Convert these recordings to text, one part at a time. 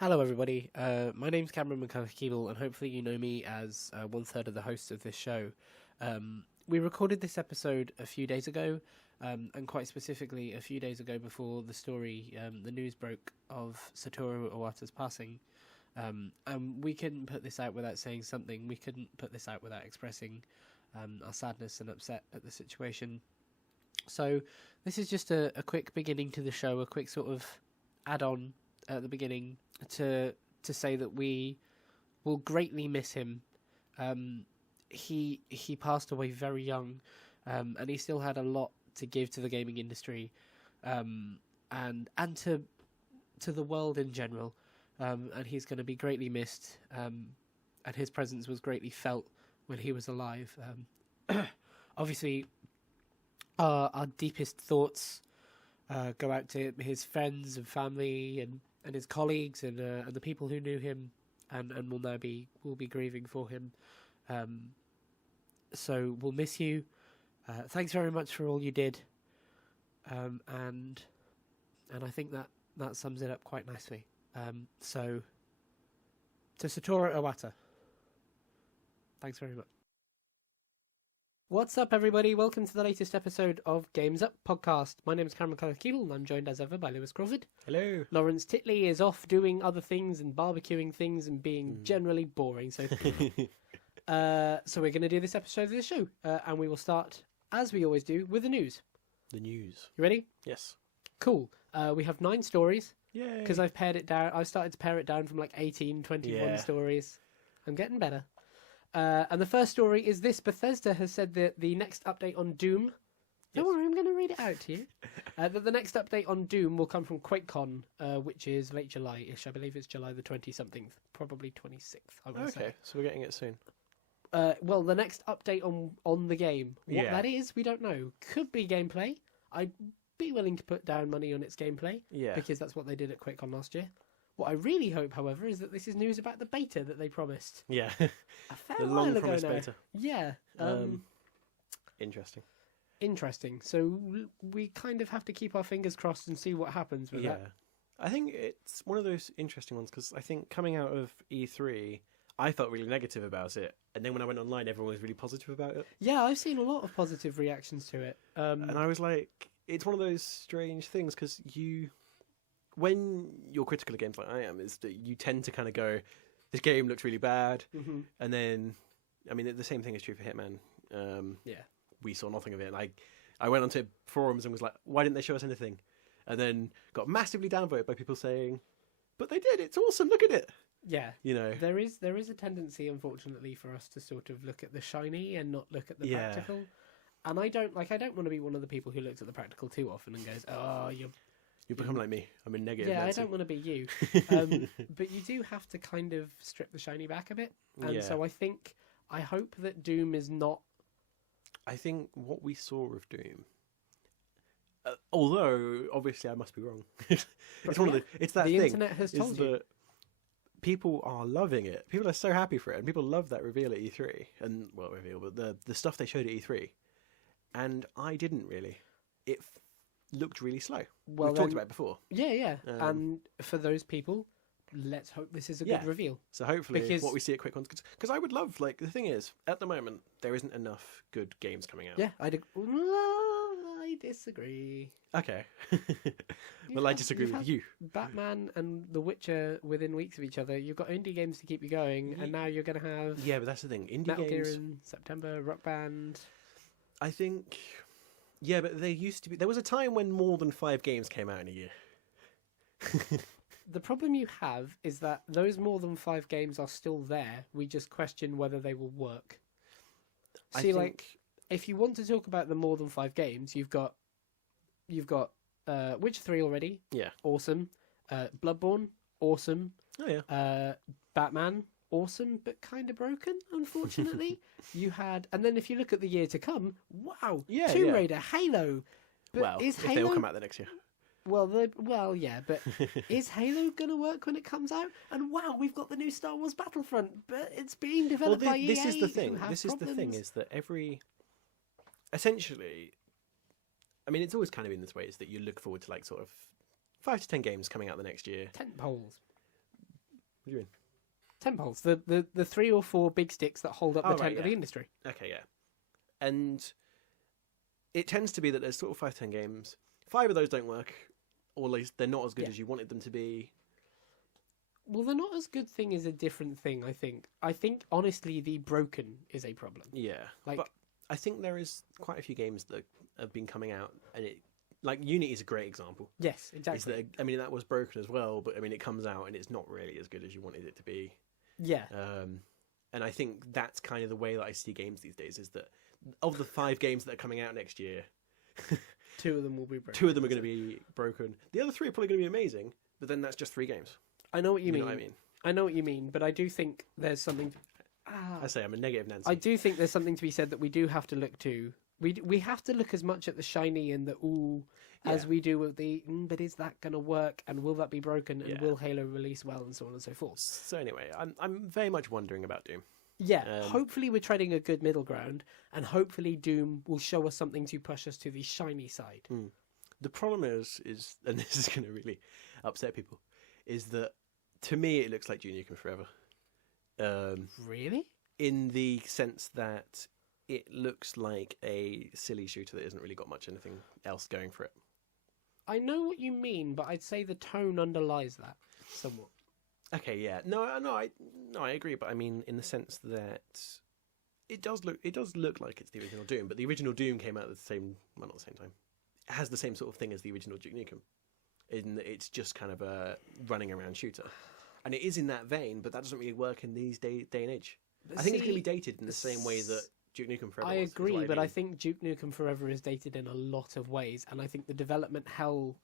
Hello, everybody. My name's Cameron McCullough-Keeble, and hopefully you know me as one third of the hosts of this show. We recorded this episode a few days ago, and quite specifically a few days ago before the story, the news broke of Satoru Iwata's passing. And we couldn't put this out without saying something. We couldn't put this out without expressing our sadness and upset at the situation. So this is just a quick beginning to the show, a quick sort of add-on at the beginning to say that we will greatly miss him. He passed away very young, and he still had a lot to give to the gaming industry, and to the world in general. And he's going to be greatly missed. And his presence was greatly felt when he was alive. Obviously, our deepest thoughts go out to his friends and family and his colleagues and the people who knew him and will be grieving for him. So we'll miss you. Thanks very much for all you did. And I think that sums it up quite nicely. So to Satoru Iwata, thanks very much. What's up, everybody? Welcome to the latest episode of Games Up podcast. My name is Cameron McCullough-Keeble, and I'm joined as ever by Lewis Crawford. Hello. Lawrence Titley is off doing other things and barbecuing things and being generally boring. So we're going to do this episode of the show, and we will start, as we always do, with the news. The news. You ready? Yes. Cool. We have 9 stories. Yay. Because I've pared it down. I've started to pare it down from like 18, 21 stories. I'm getting better. And the first story is this. Bethesda has said that the next update on Doom... Don't worry, I'm going to read it out to you. That the next update on Doom will come from QuakeCon, which is late July-ish. I believe it's July the 20-something, probably 26th, I would say. Okay, so we're getting it soon. Well, the next update on the game. What Yeah. that is, we don't know. Could be gameplay. I'd be willing to put down money on its gameplay, because that's what they did at QuakeCon last year. What I really hope, however, is that this is news about the beta that they promised. Yeah. A fair The while ago long-promised now. beta. Yeah. Interesting. Interesting. So we kind of have to keep our fingers crossed and see what happens with that. I think it's one of those interesting ones because I think coming out of E3, I felt really negative about it. And then when I went online, everyone was really positive about it. Yeah, I've seen a lot of positive reactions to it. And I was like, it's one of those strange things because when you're critical of games like I am, is that you tend to kind of go, this game looks really bad. Mm-hmm. And then, I mean, the same thing is true for Hitman. Yeah. We saw nothing of it. Like, I went onto forums and was like, why didn't they show us anything? And then got massively downvoted by people saying, but they did, it's awesome, look at it. Yeah. You know. There is a tendency, unfortunately, for us to sort of look at the shiny and not look at the practical. And I don't want to be one of the people who looks at the practical too often and goes, oh, You become like me. I'm a negative Yeah, Nancy. I don't want to be you. But you do have to kind of strip the shiny back a bit. And so I hope that Doom is not... I think what we saw of Doom, although obviously I must be wrong. It's that the thing. internet has told you. That people are loving it. People are so happy for it, and people love that reveal at E3. And but the stuff they showed at E3, and I didn't really. It looked really slow. Well, We've talked about it before. Yeah. And for those people, let's hope this is a good reveal. So hopefully what we see at QuakeCon, because I would love, like, the thing is, at the moment, there isn't enough good games coming out. Yeah, I disagree. Okay. Well, I disagree with you. Batman and The Witcher within weeks of each other. You've got indie games to keep you going, and now you're going to have... Yeah, but that's the thing. Indie Metal games... Gear in September, Rock Band... I think... Yeah, but there used to be... There was a time when more than 5 games came out in a year. The problem you have is that those more than 5 games are still there. We just question whether they will work. See, like, if you want to talk about the more than 5 games, you've got Witcher 3 already. Yeah. Awesome. Bloodborne. Awesome. Oh, yeah. Batman. Awesome, but kind of broken, unfortunately. And then if you look at the year to come, wow. Yeah, Tomb Raider, Halo. But if they all come out the next year. Well, yeah, but is Halo going to work when it comes out? And wow, we've got the new Star Wars Battlefront, but it's being developed by EA. This is the thing. This is the thing, is that essentially, I mean, it's always kind of in this way, is that you look forward to, like, sort of 5 to 10 games coming out the next year. Tent poles. What do you mean? Tent poles, the 3 or 4 big sticks that hold up the tent of the industry. Okay, yeah. And it tends to be that there's sort of 5 to 10 games. 5 of those don't work, or at least they're not as good as you wanted them to be. Well, the not as good thing is a different thing, I think. I think, honestly, the broken is a problem. Yeah. Like, but I think there is quite a few games that have been coming out, and like Unity is a great example. Yes, exactly. That was broken as well, but I mean, it comes out and it's not really as good as you wanted it to be. Yeah. And I think that's kind of the way that I see games these days, is that of the 5 games that are coming out next year, 2 of them will be broken. 2 of them are going to be broken. The other 3 are probably going to be amazing, but then that's just 3 games. I know what you mean. Know what I mean? I know what you mean, but I do think there's something... I say I'm a negative Nancy. I do think there's something to be said that we do have to look to. We have to look as much at the shiny and the as we do with the but is that going to work, and will that be broken, and will Halo release well, and so on and so forth. So anyway, I'm very much wondering about Doom. Yeah, hopefully we're treading a good middle ground, and hopefully Doom will show us something to push us to the shiny side. The problem is, and this is going to really upset people, is that to me it looks like Duke Nukem Forever. Really? In the sense that it looks like a silly shooter that hasn't really got much anything else going for it. I know what you mean, but I'd say the tone underlies that somewhat. Okay, yeah, no, I agree, but I mean, in the sense that it does look like it's the original Doom, but the original Doom came out at not the same time. It has the same sort of thing as the original Duke Nukem, in that it's just kind of a running around shooter, and it is in that vein, but that doesn't really work in these day and age. I think it's going to be dated in the same way that Duke Nukem Forever I was, agree, but I think Duke Nukem Forever is dated in a lot of ways, and I think the development hell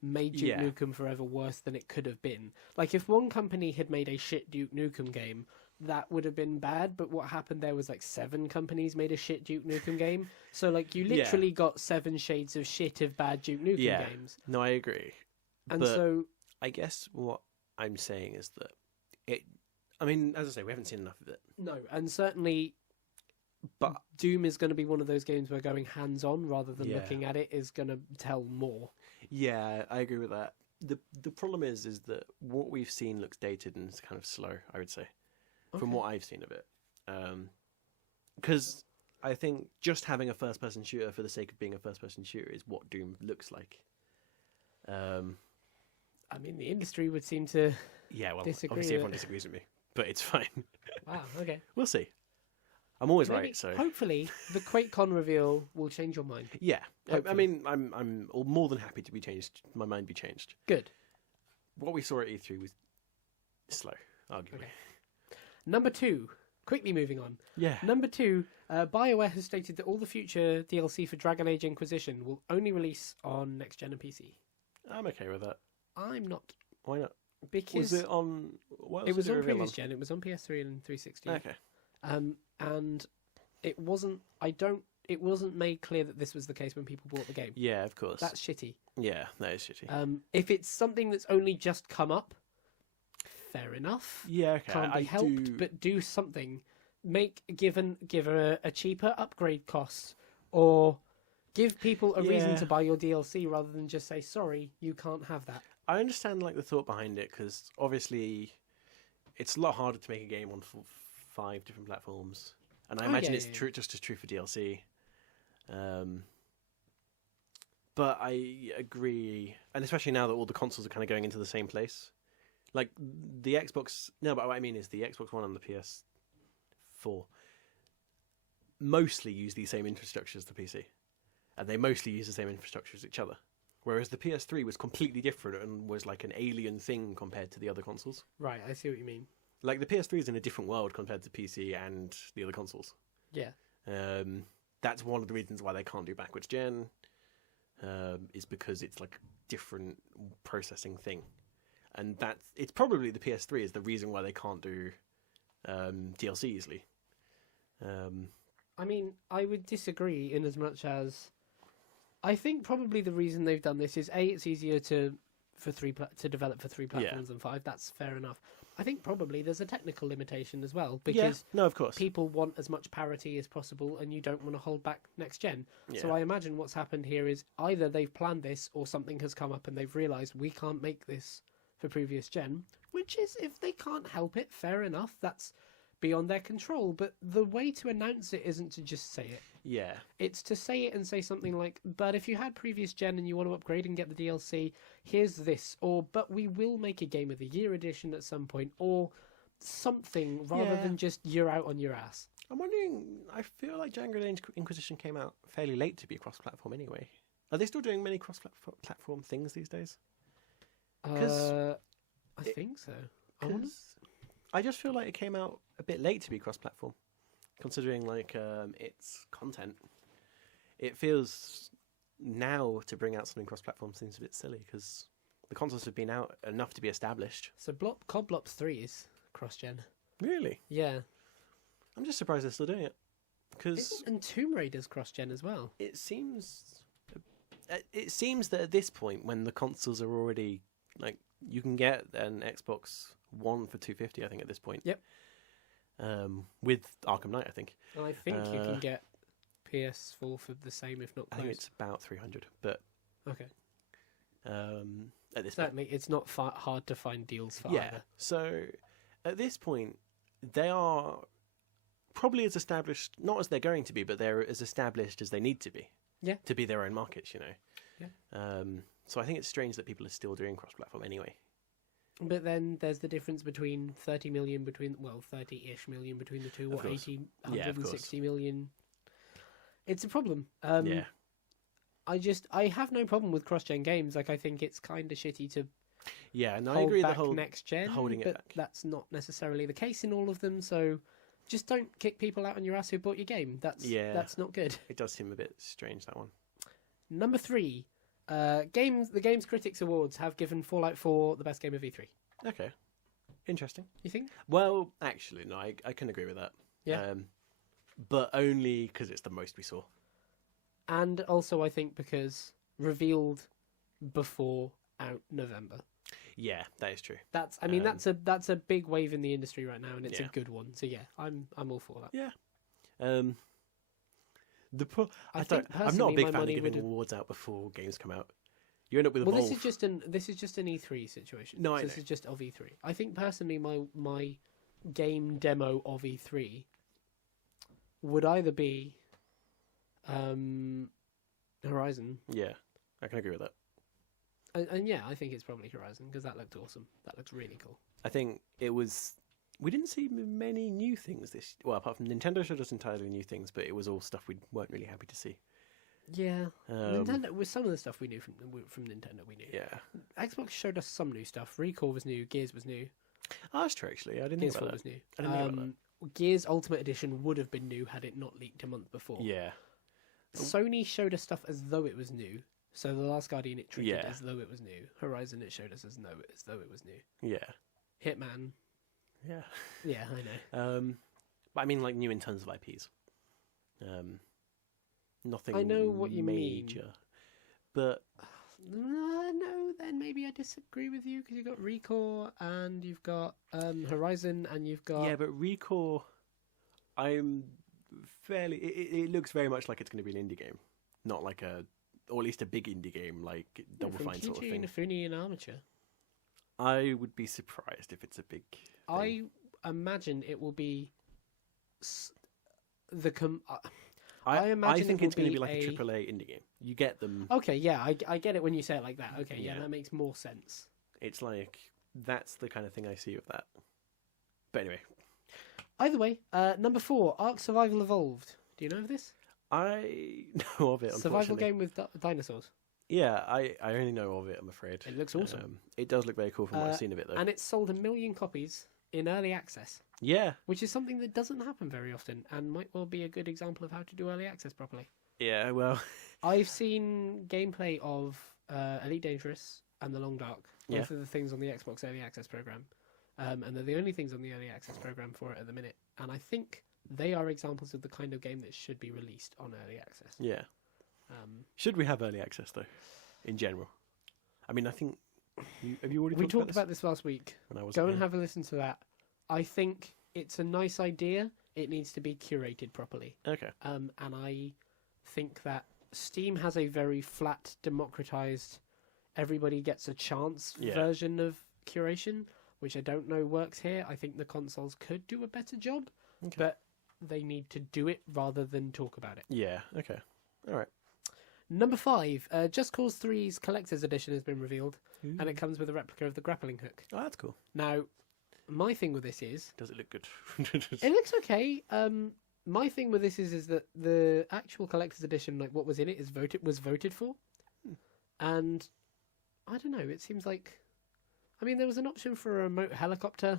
made Duke Nukem Forever worse than it could have been. Like, if one company had made a shit Duke Nukem game, that would have been bad, but what happened there was, like, 7 companies made a shit Duke Nukem game, so, like, you literally got 7 shades of shit of bad Duke Nukem games. No, I agree. And but so... I guess what I'm saying is that I mean, as I say, we haven't seen enough of it. No, and certainly... But Doom is going to be one of those games where going hands-on rather than looking at it is going to tell more. Yeah, I agree with that. The problem is that what we've seen looks dated and it's kind of slow, I would say, from what I've seen of it. Because I think just having a first-person shooter for the sake of being a first-person shooter is what Doom looks like. I mean, the industry would seem to disagree. Obviously everyone disagrees with me, but it's fine. Wow, okay. We'll see. I'm always right, so... Hopefully, the QuakeCon reveal will change your mind. Yeah. I mean, I'm more than happy to be changed. My mind be changed. Good. What we saw at E3 was slow, arguably. Okay. Number 2. Quickly moving on. Yeah. Number 2, BioWare has stated that all the future DLC for Dragon Age Inquisition will only release on next gen and PC. I'm okay with that. I'm not. Why not? Because... Was it on... It was on previous gen. It was on PS3 and 360. Okay. And it wasn't. It wasn't made clear that this was the case when people bought the game. Yeah, of course. That's shitty. Yeah, that is shitty. If it's something that's only just come up, fair enough. Yeah, okay. Can't be helped, but do something. Give a cheaper upgrade cost, or give people a reason to buy your DLC rather than just say sorry, you can't have that. I understand like the thought behind it, because obviously it's a lot harder to make a game on 5 different platforms, and I imagine it's true, just as true for DLC. But I agree, and especially now that all the consoles are kind of going into the same place, like the Xbox. No, but what I mean is the Xbox One and the PS4 mostly use the same infrastructure as the PC, and they mostly use the same infrastructure as each other. Whereas the PS3 was completely different and was like an alien thing compared to the other consoles. Right, I see what you mean. Like, the PS3 is in a different world compared to PC and the other consoles. Yeah. That's one of the reasons why they can't do backwards gen, is because it's like a different processing thing. And it's probably the PS3 is the reason why they can't do DLC easily. I mean, I would disagree in as much as I think probably the reason they've done this is it's easier to develop for 3 platforms than 5. That's fair enough. I think probably there's a technical limitation as well, because no, of course, people want as much parity as possible, and you don't want to hold back next gen. Yeah. So I imagine what's happened here is either they've planned this, or something has come up and they've realised we can't make this for previous gen, which is, if they can't help it, fair enough. That's beyond their control. But the way to announce it isn't to just say it. Yeah. It's to say it and say something like, but if you had previous gen and you want to upgrade and get the DLC, here's this. Or, but we will make a Game of the Year edition at some point. Or something, rather than just you're out on your ass. I'm wondering, I feel like Django Inquisition came out fairly late to be cross-platform anyway. Are they still doing many cross-platform things these days? I think so. I just feel like it came out a bit late to be cross-platform, considering like its content. It feels now to bring out something cross-platform seems a bit silly because the consoles have been out enough to be established. So COD Blops 3 is cross-gen. Really? Yeah. I'm just surprised they're still doing it. And Tomb Raider's cross-gen as well. It seems that at this point, when the consoles are already like, you can get an Xbox One for $250, I think, at this point. Yep. With Arkham Knight, I think. I think you can get PS4 for the same, if not close. I think it's about 300, but okay. At this Certainly, it's not hard to find deals for yeah. either. So at this point, they are probably as established, not as they're going to be, but they're as established as they need to be. Yeah. To be their own markets, you know. Yeah. So I think it's strange that people are still doing cross-platform anyway. But then there's the difference between 30 million between, 30-ish million between the two, Of or course. 160 million. It's a problem. Yeah. I have no problem with cross-gen games. Like, I think it's kind of shitty to Yeah, and I hold agree back the whole next gen, holding it but back. that's not necessarily the case in all of them. So just don't kick people out on your ass who bought your game. That's not good. It does seem a bit strange, that one. Number 3, the Games Critics Awards have given Fallout 4 the best game of E3. Okay. Interesting. You think? Well, actually, no, I can agree with that. Yeah. But only because it's the most we saw. And also, I think because revealed before out November. Yeah, that is true. That's a big wave in the industry right now, and it's a good one. So yeah, I'm all for that. Yeah. think I'm not a personally big my fan of money giving would- awards out before games come out. You end up with a Well, Evolve. this is just an E3 situation. No, I This know. is just of E3. I think personally, my game demo of E3 would either be Horizon, Yeah, I can agree with that. and yeah, I think it's probably Horizon because that looked awesome. That looks really cool. I think it was. We didn't see many new things this. Well, apart from Nintendo showed us entirely new things, but it was all stuff we weren't really happy to see. Yeah, Um, Nintendo with some of the stuff we knew from Nintendo, we knew. Yeah, Xbox showed us some new stuff. Recall was new. Gears was new. oh, that's true. Actually, I didn't Gears think 4 about was that. new. I didn't think about Gears Ultimate Edition would have been new had it not leaked a month before. Yeah, Sony showed us stuff as though it was new. So The Last Guardian it treated Yeah. as though it was new. Horizon it showed us as though it was new. yeah, Hitman, yeah. yeah, I know. But I mean, like new in terms of IPs. Nothing. I know what you mean. major, but No, then maybe I disagree with you because you've got Recall and you've got Horizon and you've got yeah, but Recall, I'm fairly. It looks very much like it's going to be an indie game, not like or at least a big indie game like Double from Fine sort of Kiji thing. Inafune and Armature. I would be surprised if it's a big thing. I imagine it will be I imagine think it will it's going to be be like a a- AAA indie game. You get them. Okay, yeah, I get it when you say it like that. Okay, yeah, Yeah. that makes more sense. It's like that's the kind of thing I see with that. But anyway, Either way, number 4, Ark Survival Evolved. Do you know of this? I know of it. Survival Unfortunately. game with dinosaurs. Yeah, I only know of it. I'm afraid It looks awesome. It does look very cool from what I've seen of it, though. And it's sold 1 million copies in early access, Yeah, which is something that doesn't happen very often and might well be a good example of how to do early access properly. yeah. Well, I've seen gameplay of Elite Dangerous and The Long Dark, both Yeah. of the things on the Xbox Early Access program. And they're the only things on the Early Access program for it at the minute. And I think they are examples of the kind of game that should be released on Early Access. yeah. Should we have early access though, in general? I mean, I think have you already We talked talked about this last week. when I was Go and have a listen to that. I think it's a nice idea. It needs to be curated properly. Okay. And I think that Steam has a very flat, democratized, everybody gets a chance Yeah. version of curation, which I don't know works here. I think the consoles could do a better job, Okay. but they need to do it rather than talk about it. Yeah. Okay. All right. Number 5, Just Cause 3's Collector's Edition has been revealed, and it comes with a replica of the grappling hook. Oh, that's cool. Now, my thing with this is... Does it look good? It looks okay. My thing with this is that the actual Collector's Edition, like what was in it, was voted for. And, I don't know, it seems like... I mean, there was an option for a remote helicopter.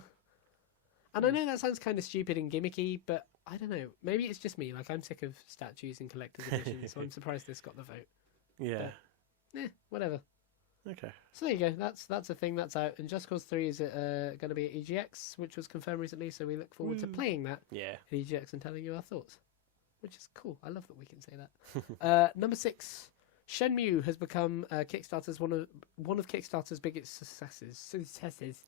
And I know that sounds kind of stupid and gimmicky, but I don't know. Maybe it's just me. Like, I'm sick of statues in collector's editions, so I'm surprised this got the vote. Yeah. Whatever. Okay. So there you go. That's a thing that's out. And Just Cause 3 is going to be at EGX, which was confirmed recently, so we look forward to playing that Yeah. at EGX and telling you our thoughts, which is cool. I love that we can say that. Number 6, Shenmue has become Kickstarter's one of Kickstarter's biggest successes.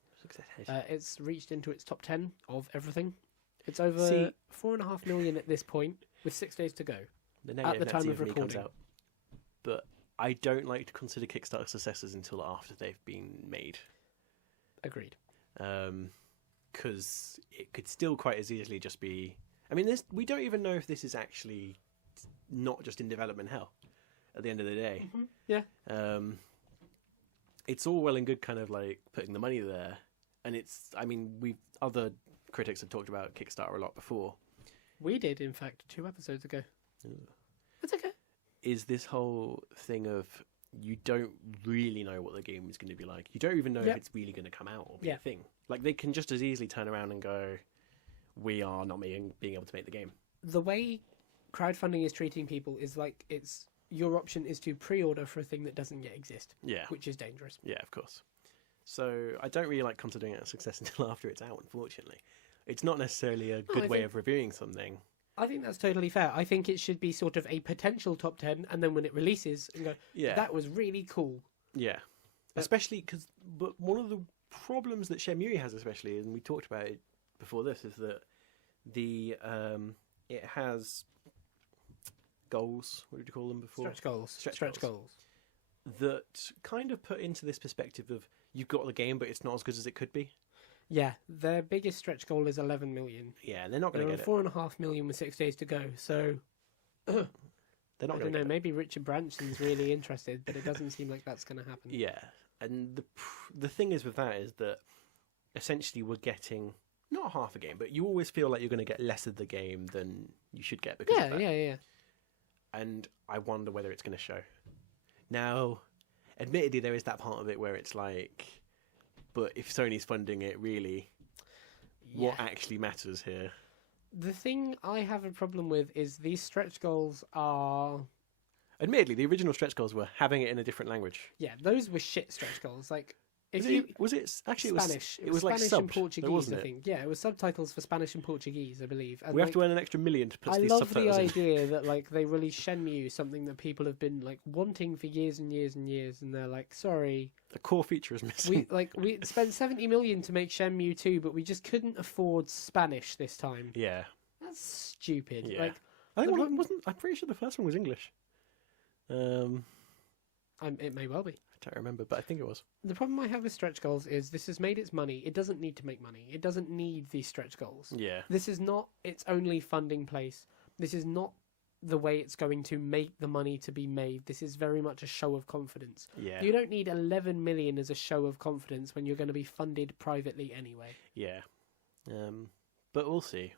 It's reached into its top 10 of everything. It's over 4.5 million at this point, with 6 days to go. At the time of recording. comes out. But I don't like to consider Kickstarter successes until after they've been made. Agreed. Because it could still quite as easily just be... I mean, we don't even know if this is actually not just in development hell at the end of the day. Mm-hmm. Yeah. It's all well and good kind of like putting the money there. And it's... I mean, other critics have talked about Kickstarter a lot before. We did, in fact, 2 episodes ago. It's okay. Is this whole thing of you don't really know what the game is going to be like. You don't even know if it's really going to come out or be a thing. Like, they can just as easily turn around and go, we are not being able to make the game. The way crowdfunding is treating people is like your option is to pre-order for a thing that doesn't yet exist. Yeah. Which is dangerous. Yeah, of course. So I don't really like considering it a success until after it's out, unfortunately. It's not necessarily a good way of reviewing something. I think that's totally fair. I think it should be sort of a potential top 10, and then when it releases, and go, that was really cool. Yeah. Especially because one of the problems that Shenmue has, especially, and we talked about it before this, is that it has goals. What did you call them before? Stretch goals. Stretch goals. That kind of put into this perspective of you've got the game, but it's not as good as it could be. Yeah, their biggest stretch goal is 11 million. Yeah, and they're not going to get it. 4.5 million with 6 days to go. So they're not. I don't know. Maybe Richard Branson's really interested, but it doesn't seem like that's going to happen. Yeah, and the thing is with that is that essentially we're getting not half a game, but you always feel like you're going to get less of the game than you should get because of that. Yeah. And I wonder whether it's going to show. Now, admittedly, there is that part of it where it's like, but if Sony's funding it, really, what actually matters here? The thing I have a problem with is these stretch goals are... Admittedly, the original stretch goals were having it in a different language. Yeah, those were shit stretch goals. Like, was it Spanish? It was like Spanish subbed, and Portuguese, wasn't it? I think. Yeah, it was subtitles for Spanish and Portuguese, I believe. And we have to earn an extra $1 million to put these subtitles I in. love the idea that like they release Shenmue, something that people have been like wanting for years and years and years, and they're like, sorry, the core feature is missing. We spent 70 million to make Shenmue 2, but we just couldn't afford Spanish this time. Yeah, that's stupid. Yeah. Like, I think I'm pretty sure the first one was English. It may well be. I don't remember, but I think it was. The problem I have with stretch goals is this has made its money. It doesn't need to make money. It doesn't need these stretch goals. Yeah. This is not its only funding place. This is not the way it's going to make the money to be made. This is very much a show of confidence. Yeah. You don't need 11 million as a show of confidence when you're going to be funded privately anyway. Yeah. But we'll see.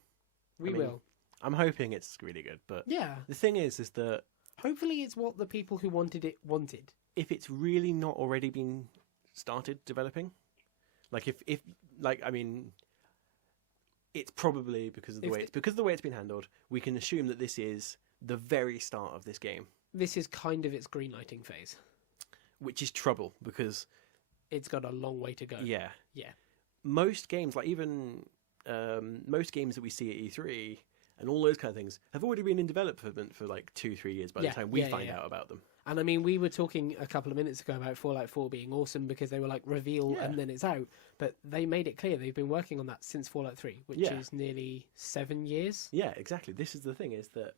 We will. I'm hoping it's really good, but yeah. The thing is that hopefully it's what the people who wanted it wanted. If it's really not already been started developing, like it's probably because of the way it's been handled. We can assume that this is the very start of this game. This is kind of its greenlighting phase, which is trouble because it's got a long way to go. Yeah. Most games, like even most games that we see at E3 and all those kind of things, have already been in development for like 2-3 years by the time we find out about them. And I mean, we were talking a couple of minutes ago about Fallout 4 being awesome because they were like reveal and then it's out. But they made it clear they've been working on that since Fallout 3, which is nearly 7 years. Yeah, exactly. This is the thing, is that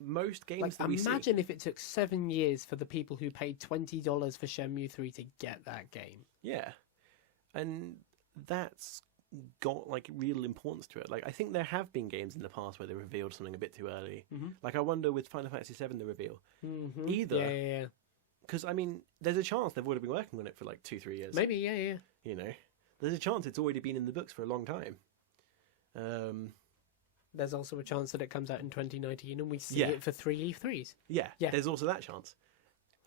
most games that we see... Imagine if it took 7 years for the people who paid $20 for Shenmue 3 to get that game. Yeah. and that's got like real importance to it. Like I think there have been games in the past where they revealed something a bit too early. Like I wonder with Final Fantasy VII the reveal either. Yeah. Because I mean, there's a chance they've already been working on it for like 2-3 years. Maybe, yeah. You know, there's a chance it's already been in the books for a long time. There's also a chance that it comes out in 2019 and we see it for 3 E3s. Yeah, there's also that chance.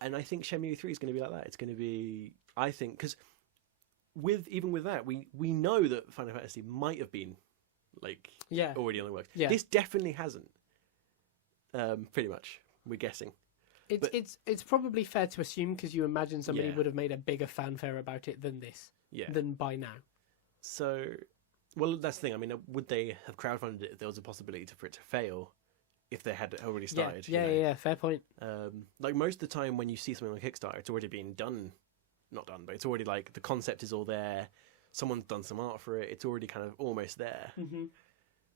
And I think Shenmue 3 is going to be like that. It's going to be, I think, because even with that, we know that Final Fantasy might have been like already on the works. Yeah. This definitely hasn't. Pretty much, we're guessing. It's probably fair to assume because you imagine somebody would have made a bigger fanfare about it than this. Yeah. Than by now. So, well, that's the thing. I mean, would they have crowdfunded it if there was a possibility for it to fail if they had already started? Yeah, fair point. Like most of the time when you see something on Kickstarter, it's already been done. Not done, but it's already like the concept is all there. Someone's done some art for it. It's already kind of almost there.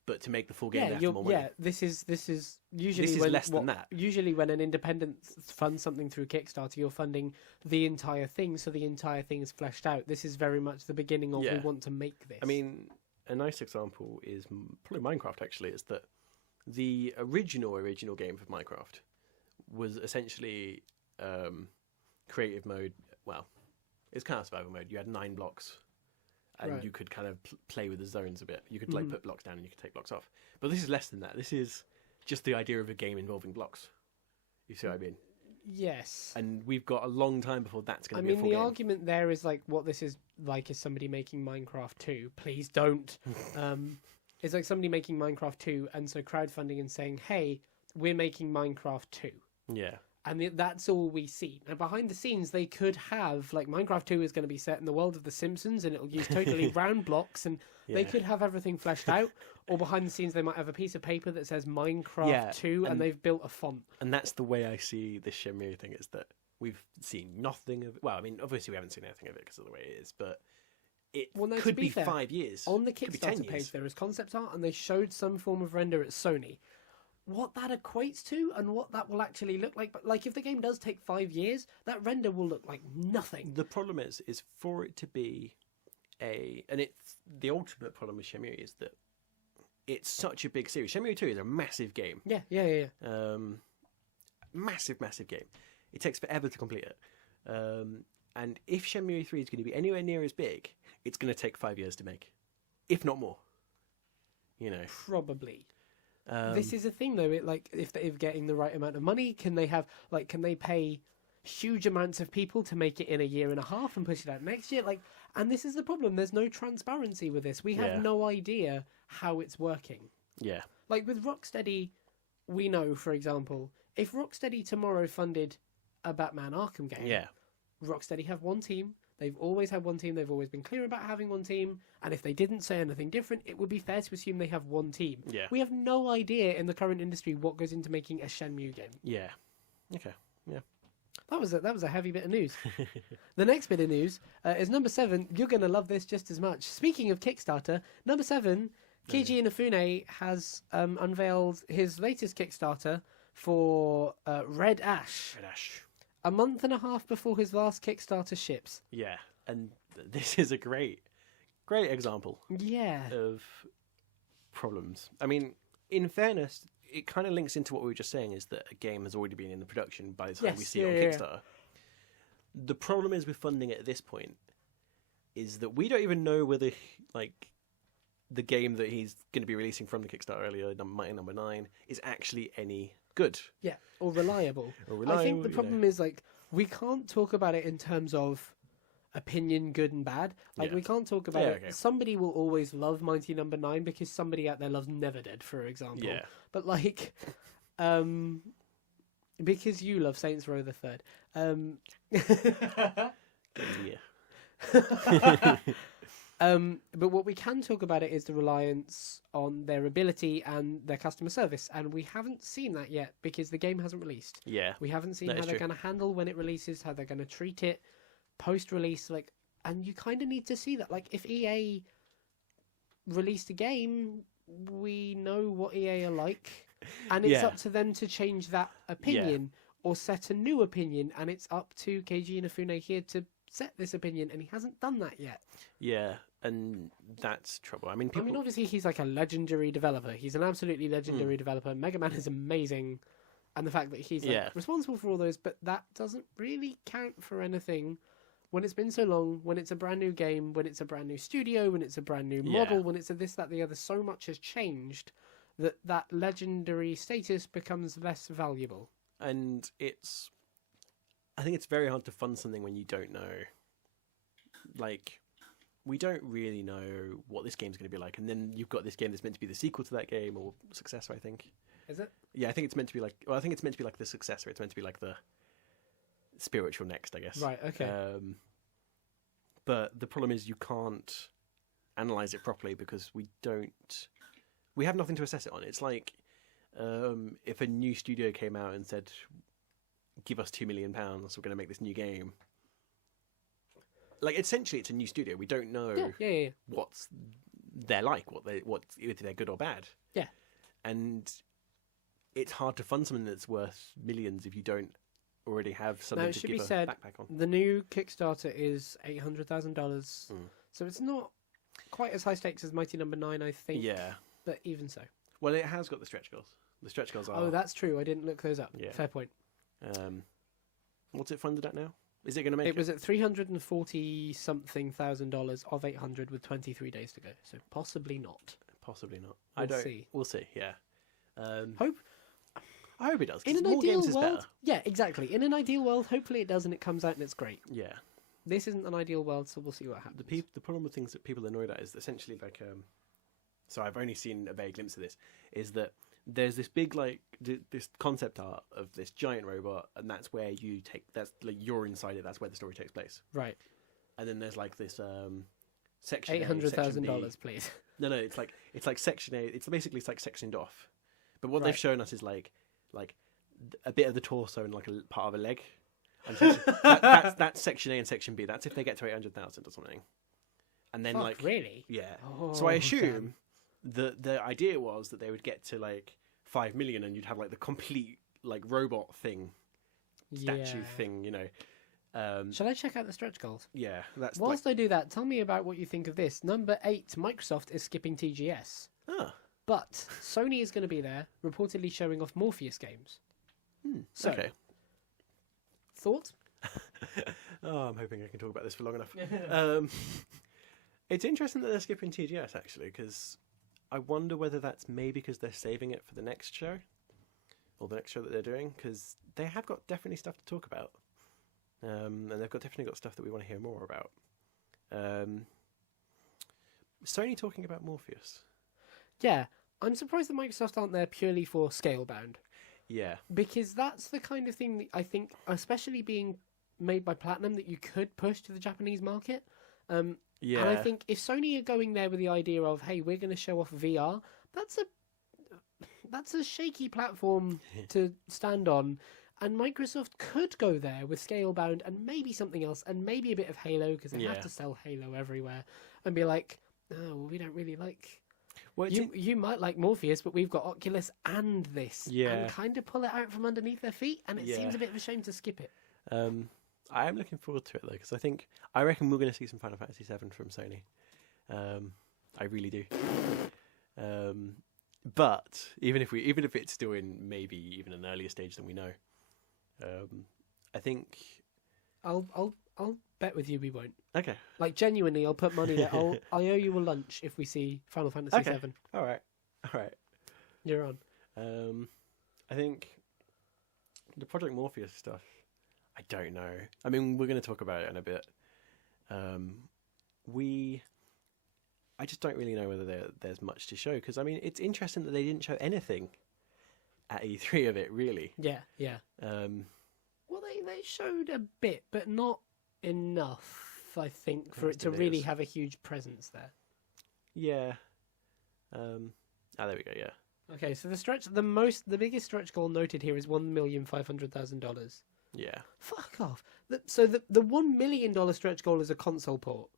But to make the full game, they have to more money. Yeah, this is usually less than that. Usually, when an independent funds something through Kickstarter, you're funding the entire thing, so the entire thing is fleshed out. This is very much the beginning of we want to make this. I mean, a nice example is probably Minecraft. Actually, is that the original game for Minecraft was essentially creative mode. Well, it's kind of survival mode. You had 9 blocks. And you could kind of play with the zones a bit. You could like put blocks down and you could take blocks off. But this is less than that. This is just the idea of a game involving blocks. You see what I mean? Yes. And we've got a long time before that's going to be a full the game. argument there is like what this is like is somebody making Minecraft 2. Please don't. It's like somebody making Minecraft 2 and so crowdfunding and saying, hey, we're making Minecraft 2. Yeah. And that's all we see. Now, behind the scenes, they could have, like, Minecraft 2 is going to be set in the world of The Simpsons, and it'll use totally round blocks, and they could have everything fleshed out. Or behind the scenes, they might have a piece of paper that says Minecraft 2, and they've built a font. And that's the way I see this Shenmue thing, is that we've seen nothing of it. Well, I mean, obviously we haven't seen anything of it because of the way it is, but it could be fair, 5 years. On the Kickstarter page, there is concept art, and they showed some form of render at Sony. What that equates to and what that will actually look like. But like if the game does take 5 years, that render will look like nothing. The problem is for it to be and it's the ultimate problem with Shenmue is that it's such a big series. Shenmue 2 is a massive game. Yeah. Massive game. It takes forever to complete it. And if Shenmue 3 is going to be anywhere near as big, it's going to take 5 years to make, if not more. You know, probably. This is a thing though. If they're getting the right amount of money, can they pay huge amounts of people to make it in a year and a half and push it out next year? And this is the problem. There's no transparency with this. We have no idea how it's working. Yeah. Like with Rocksteady, we know, for example, if Rocksteady tomorrow funded a Batman Arkham game, Rocksteady have one team. They've always had one team. They've always been clear about having one team. And if they didn't say anything different, it would be fair to assume they have one team. Yeah. We have no idea in the current industry what goes into making a Shenmue game. Yeah. Okay. Yeah. That was a heavy bit of news. The next bit of news is number 7. You're going to love this just as much. Speaking of Kickstarter, number 7, Keiji Inafune has unveiled his latest Kickstarter for Red Ash. Red Ash. A month and a half before his last Kickstarter ships. Yeah, and this is a great example of problems. I mean, in fairness, it kind of links into what we were just saying, is that a game has already been in the production by the time we see it on Kickstarter. The problem is with funding it at this point is that we don't even know whether, like, the game that he's going to be releasing from the Kickstarter earlier, Mighty Number 9, is actually any good. Yeah, or reliable. I think the problem is, like, we can't talk about it in terms of opinion, good and bad. Like, we can't talk about it. Okay. Somebody will always love Mighty Number 9 because somebody out there loves Never Dead, for example. Yeah. But, like, because you love Saints Row the Third. But what we can talk about it is the reliance on their ability and their customer service, and we haven't seen that yet because the game hasn't released. Yeah, we haven't seen how they're going to handle when it releases, how they're going to treat it post-release. Like, and you kind of need to see that. Like, if EA released a game, we know what EA are like, and it's up to them to change that opinion or set a new opinion, and it's up to Keiji Inafune here to set this opinion, and he hasn't done that yet. Yeah, and that's trouble. I mean, Obviously, he's like a legendary developer. He's an absolutely legendary developer. Mega Man is amazing, and the fact that he's responsible for all those, but that doesn't really count for anything when it's been so long, when it's a brand new game, when it's a brand new studio, when it's a brand new model, when it's a this, that, the other. So much has changed that legendary status becomes less valuable. And I think it's very hard to fund something when you don't know. Like, we don't really know what this game's going to be like, and then you've got this game that's meant to be the sequel to that game, or successor, I think. Is it? Yeah, I think it's meant to be like. Well, I think it's meant to be like the successor. It's meant to be like the spiritual next, I guess. Right. Okay. But the problem is you can't analyze it properly because we have nothing to assess it on. It's like if a new studio came out and said, "Give us £2 million, we're going to make this new game." Like, essentially, it's a new studio. We don't know what's they're like, if they're good or bad. Yeah, and it's hard to fund something that's worth millions if you don't already have something to give a backpack on. The new Kickstarter is $800,000, so it's not quite as high stakes as Mighty Number 9, I think. Yeah, but even so. Well, it has got the stretch goals. The stretch goals are. Oh, that's true. I didn't look those up. Yeah. Fair point. What's it funded at now? Is it going to make it? It was at $340-something thousand of 800 with 23 days to go. So possibly not. Possibly not. We'll see. We'll see. Yeah. I hope it does. In an more ideal games is world, better. yeah, exactly. In an ideal world, hopefully it does and it comes out and it's great. Yeah. This isn't an ideal world, so we'll see what happens. The problem with things that people are annoyed at is essentially like so I've only seen a vague glimpse of this. Is that there's this big this concept art of this giant robot, and that's where that's like you're inside it. That's where the story takes place. Right. And then there's like this section $800,000, please. No, it's like section A. It's basically like sectioned off. But what they've shown us is like a bit of the torso and like a part of a leg. And that's section A and section B. That's if they get to 800,000 or something. And then really? Yeah. Oh, so I assume the idea was that they would get to like 5 million and you'd have like the complete like robot statue thing, you know. Shall I check out the stretch goals? Yeah. Whilst I do that, tell me about what you think of this. Number 8, Microsoft is skipping TGS. But Sony is going to be there, reportedly showing off Morpheus games. So, okay. Thoughts? I'm hoping I can talk about this for long enough. It's interesting that they're skipping TGS, actually, because I wonder whether that's maybe because they're saving it for the next show, or the next show that they're doing, because they have got definitely stuff to talk about, and they've definitely got stuff that we want to hear more about. Sony talking about Morpheus. Yeah, I'm surprised that Microsoft aren't there purely for Scalebound. Yeah. Because that's the kind of thing that I think, especially being made by Platinum, that you could push to the Japanese market. Yeah. And I think if Sony are going there with the idea of, hey, we're going to show off VR, that's a shaky platform to stand on. And Microsoft could go there with Scalebound and maybe something else, and maybe a bit of Halo, because they have to sell Halo everywhere, and be like, oh, well, we don't really like... Well, you might like Morpheus, but we've got Oculus and this. Yeah. And kind of pull it out from underneath their feet, and it seems a bit of a shame to skip it. I am looking forward to it, though, because I reckon we're going to see some Final Fantasy VII from Sony. I really do. But even if it's still in maybe even an earlier stage than we know, I think I'll bet with you we won't. Okay. Like, genuinely, I'll put money there. I owe you a lunch if we see Final Fantasy VII. All right. You're on. I think the Project Morpheus stuff, I don't know. I mean, we're going to talk about it in a bit. I just don't really know whether there's much to show, because, I mean, it's interesting that they didn't show anything at E3 of it, really. Yeah. Well, they showed a bit, but not enough, I think, for it to really have a huge presence there. Yeah. There we go, yeah. Okay, so the biggest stretch goal noted here is $1,500,000. Yeah. Fuck off. So the $1 million stretch goal is a console port.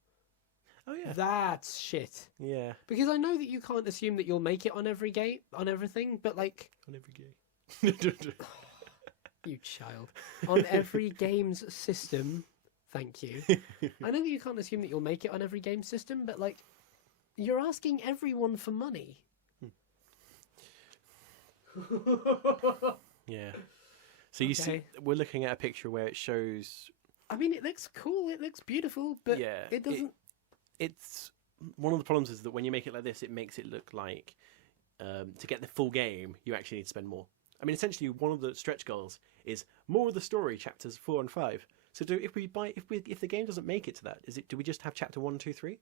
Oh yeah. That's shit. Yeah. Because I know that you can't assume that you'll make it on every game, on everything, but like... On every game. You child. On every game's system Thank you. I know that you can't assume that you'll make it on every game system, but like, you're asking everyone for money. Yeah. So you see, we're looking at a picture where it shows. I mean, it looks cool. It looks beautiful, but Yeah, it doesn't. It's one of the problems is that when you make it like this, it makes it look like to get the full game, you actually need to spend more. I mean, essentially, one of the stretch goals is more of the story chapters 4 and 5. So if the game doesn't make it to that, do we just have chapter 1, 2, 3?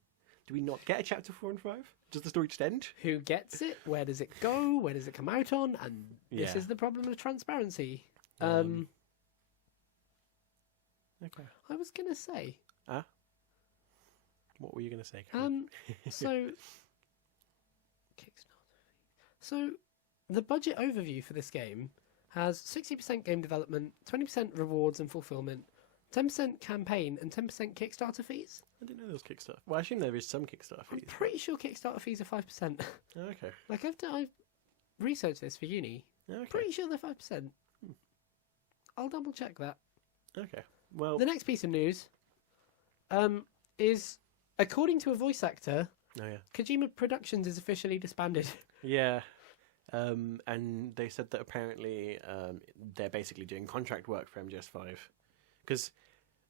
Do we not get a chapter 4 and 5? Does the story just end? Who gets it? Where does it go? Where does it come out on? And this is the problem of transparency. Okay. I was gonna say. What were you going to say? So Kickstarter. So the budget overview for this game has 60% game development, 20% rewards and fulfillment, 10% campaign, and 10% Kickstarter fees. I didn't know there was Kickstarter. Well, I assume there is some Kickstarter fees. I'm pretty sure Kickstarter fees are 5%. Oh, okay. Like I've researched this for uni. Okay. Pretty sure they're 5%. I'll double check that. Okay. Well, The next piece of news is, according to a voice actor, oh yeah. Kojima Productions is officially disbanded. Yeah. And they said that apparently they're basically doing contract work for MGS5. Because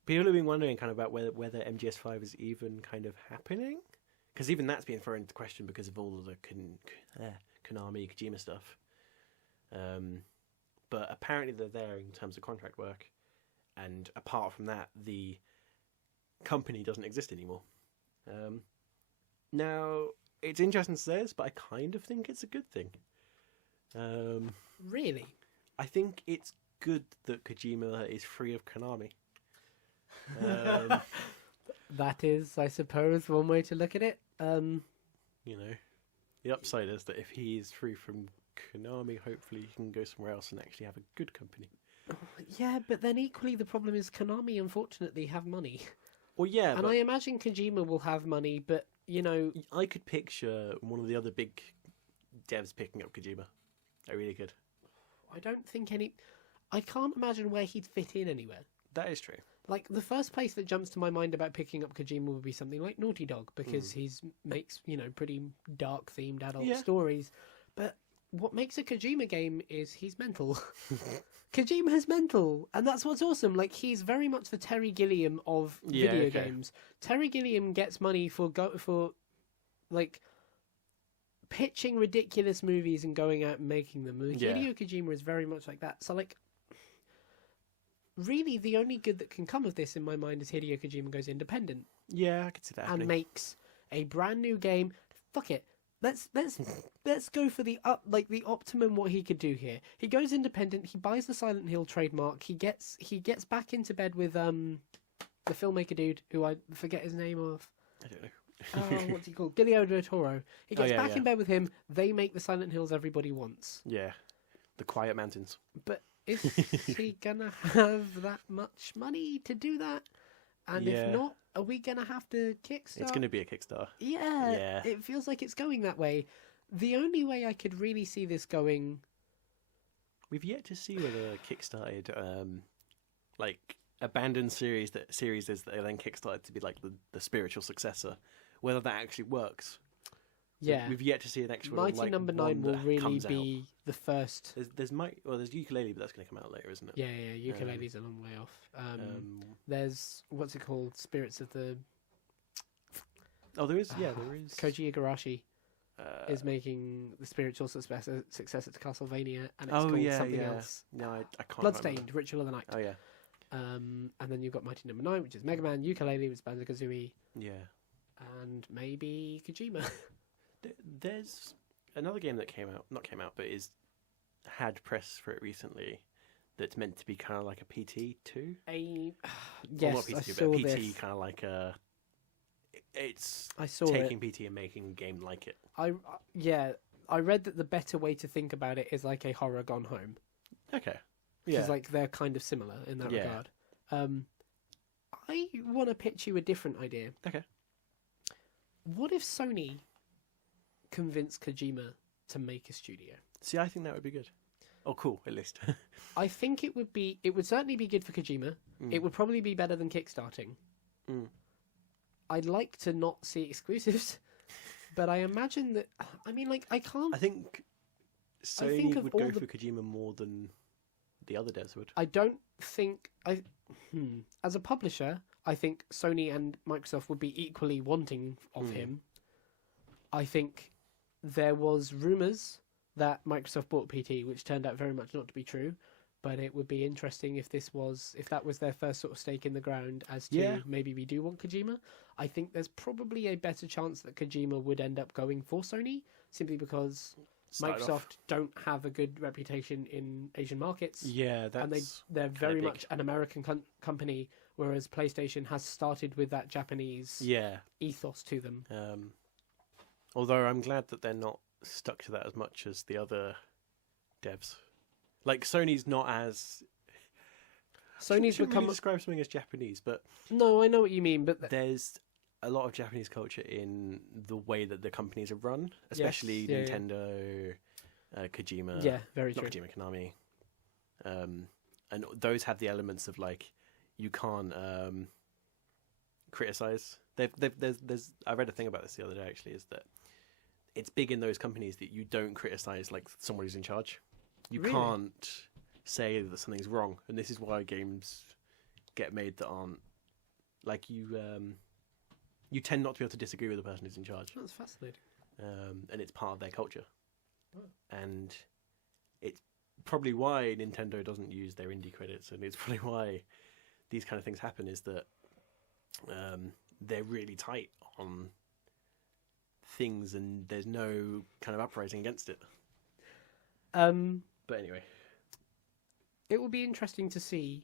people have been wondering kind of about whether MGS5 is even kind of happening. Because even that's been thrown into question because of all of the Konami, Kojima stuff. But apparently they're there in terms of contract work. And apart from that, the company doesn't exist anymore. Now, it's interesting to say this, but I kind of think it's a good thing. Really? I think it's good that Kojima is free of Konami. That is, I suppose, one way to look at it. You know, the upside is that if he is free from Konami, hopefully he can go somewhere else and actually have a good company. Yeah, but then equally the problem is Konami, unfortunately, have money. Well, yeah, And I imagine Kojima will have money, but, you know... I could picture one of the other big devs picking up Kojima. I really could. I don't think any... I can't imagine where he'd fit in anywhere. That is true. Like, the first place that jumps to my mind about picking up Kojima would be something like Naughty Dog, because he makes, you know, pretty dark-themed adult stories. But what makes a Kojima game is he's mental. Kojima is mental, and that's what's awesome. Like, he's very much the Terry Gilliam of video games. Terry Gilliam gets money for like pitching ridiculous movies and going out and making them. Hideo Kojima is very much like that. So, like, really, the only good that can come of this, in my mind, is Hideo Kojima goes independent. Yeah, I could see that happening. And makes a brand new game. Fuck it. Let's go for the optimum what he could do here. He goes independent. He buys the Silent Hill trademark. He gets back into bed with the filmmaker dude who I forget his name of. I don't know. What's he called? Guillermo del Toro. He gets back in bed with him. They make the Silent Hills everybody wants. Yeah, the Quiet Mountains. But is he gonna have that much money to do that? And if not, are we gonna have to Kickstarter? It's gonna be a Kickstarter. Yeah, it feels like it's going that way. The only way I could really see this going... We've yet to see whether Kickstarted, like, abandoned series that are then Kickstarted to be like the spiritual successor, whether that actually works. Yeah. We've yet to see an actual Mighty Number 9 will really be the first... There's Ukulele, but that's going to come out later, isn't it? Yeah, Ukulele's a long way off. There's, what's it called? Spirits of the... Oh, there is, there is. Koji Igarashi is making the spiritual successor to Castlevania, and it's called something else. No, I can't Bloodstained, remember. Ritual of the Night. Oh, yeah. And then you've got Mighty Number 9, which is Mega Man, Ukulele, which is Banjo-Kazooie. Yeah. And maybe Kojima. There's another game that but had press for it recently. That's meant to be kind of like a PT2. Yes, not PT2, I but saw a PT this. kind of like a. It's I saw taking PT and making a game like it. I read that the better way to think about it is like a Horror Gone Home. Okay. Because like they're kind of similar in that regard. I want to pitch you a different idea. Okay. What if Sony convinced Kojima to make a studio? See, I think that would be good. Oh, cool. At least. I think it would certainly be good for Kojima. It would probably be better than kickstarting. Mm. I'd like to not see exclusives, but I imagine that. I mean, like, I can't. I think Sony think of would all go the- for Kojima more than the other devs would. I don't think as a publisher, I think Sony and Microsoft would be equally wanting of him. I think there was rumors that Microsoft bought PT, which turned out very much not to be true. But it would be interesting if that was their first sort of stake in the ground as to maybe we do want Kojima. I think there's probably a better chance that Kojima would end up going for Sony simply because Microsoft don't have a good reputation in Asian markets. Yeah, and they're very much an American company, whereas PlayStation has started with that Japanese ethos to them. Although I'm glad that they're not stuck to that as much as the other devs. Like, Sony's not as... Sony's become... really describe something as Japanese, but... No, I know what you mean, but... There's a lot of Japanese culture in the way that the companies are run, especially Nintendo, Kojima... Yeah, very true. Not Kojima, Konami. And those have the elements of, like, you can't criticize. There's I read a thing about this the other day, actually, is that it's big in those companies that you don't criticize, like, someone who's in charge. You can't say that something's wrong, and this is why games get made that aren't like you. You tend not to be able to disagree with the person who's in charge. That's fascinating. And it's part of their culture. Oh. And it's probably why Nintendo doesn't use their indie credits, and it's probably why these kind of things happen. Is that they're really tight on things, and there's no kind of uprising against it. But anyway, it will be interesting to see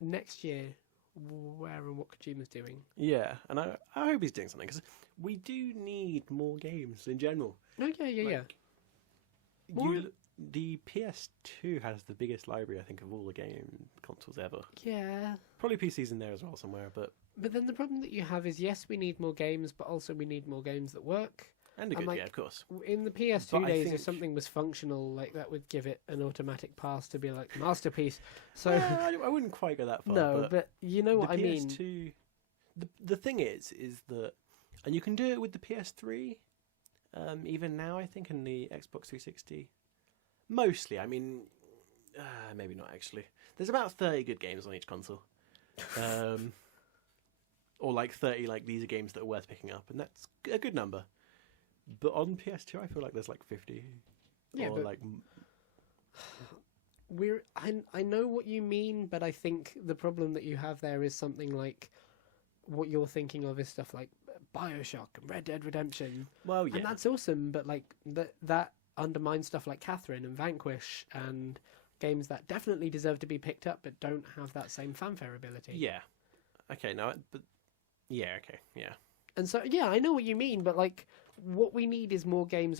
next year where and what Kojima's doing. Yeah, and I hope he's doing something, because we do need more games in general. Oh, yeah. The PS2 has the biggest library, I think, of all the game consoles ever. Yeah. Probably PC's in there as well somewhere, but then the problem that you have is, yes, we need more games, but also we need more games that work. And good, of course. In the PS2 days, if something was functional, like, that would give it an automatic pass to be like masterpiece. So I wouldn't quite go that far. No, but you know what I mean. PS2, the thing is that, and you can do it with the PS3, even now, I think, in the Xbox 360. Mostly, I mean, maybe not actually. There's about 30 good games on each console. Or like 30, like, these are games that are worth picking up, and that's a good number. But on PS2, I feel like there's like 50. Yeah, or but like I know what you mean, but I think the problem that you have there is something like what you're thinking of is stuff like BioShock and Red Dead Redemption. Well, yeah, and that's awesome, but like that undermines stuff like Catherine and Vanquish and games that definitely deserve to be picked up but don't have that same fanfare ability. Yeah. Okay. No, but yeah. Okay. Yeah. And so, yeah, I know what you mean, but like, what we need is more games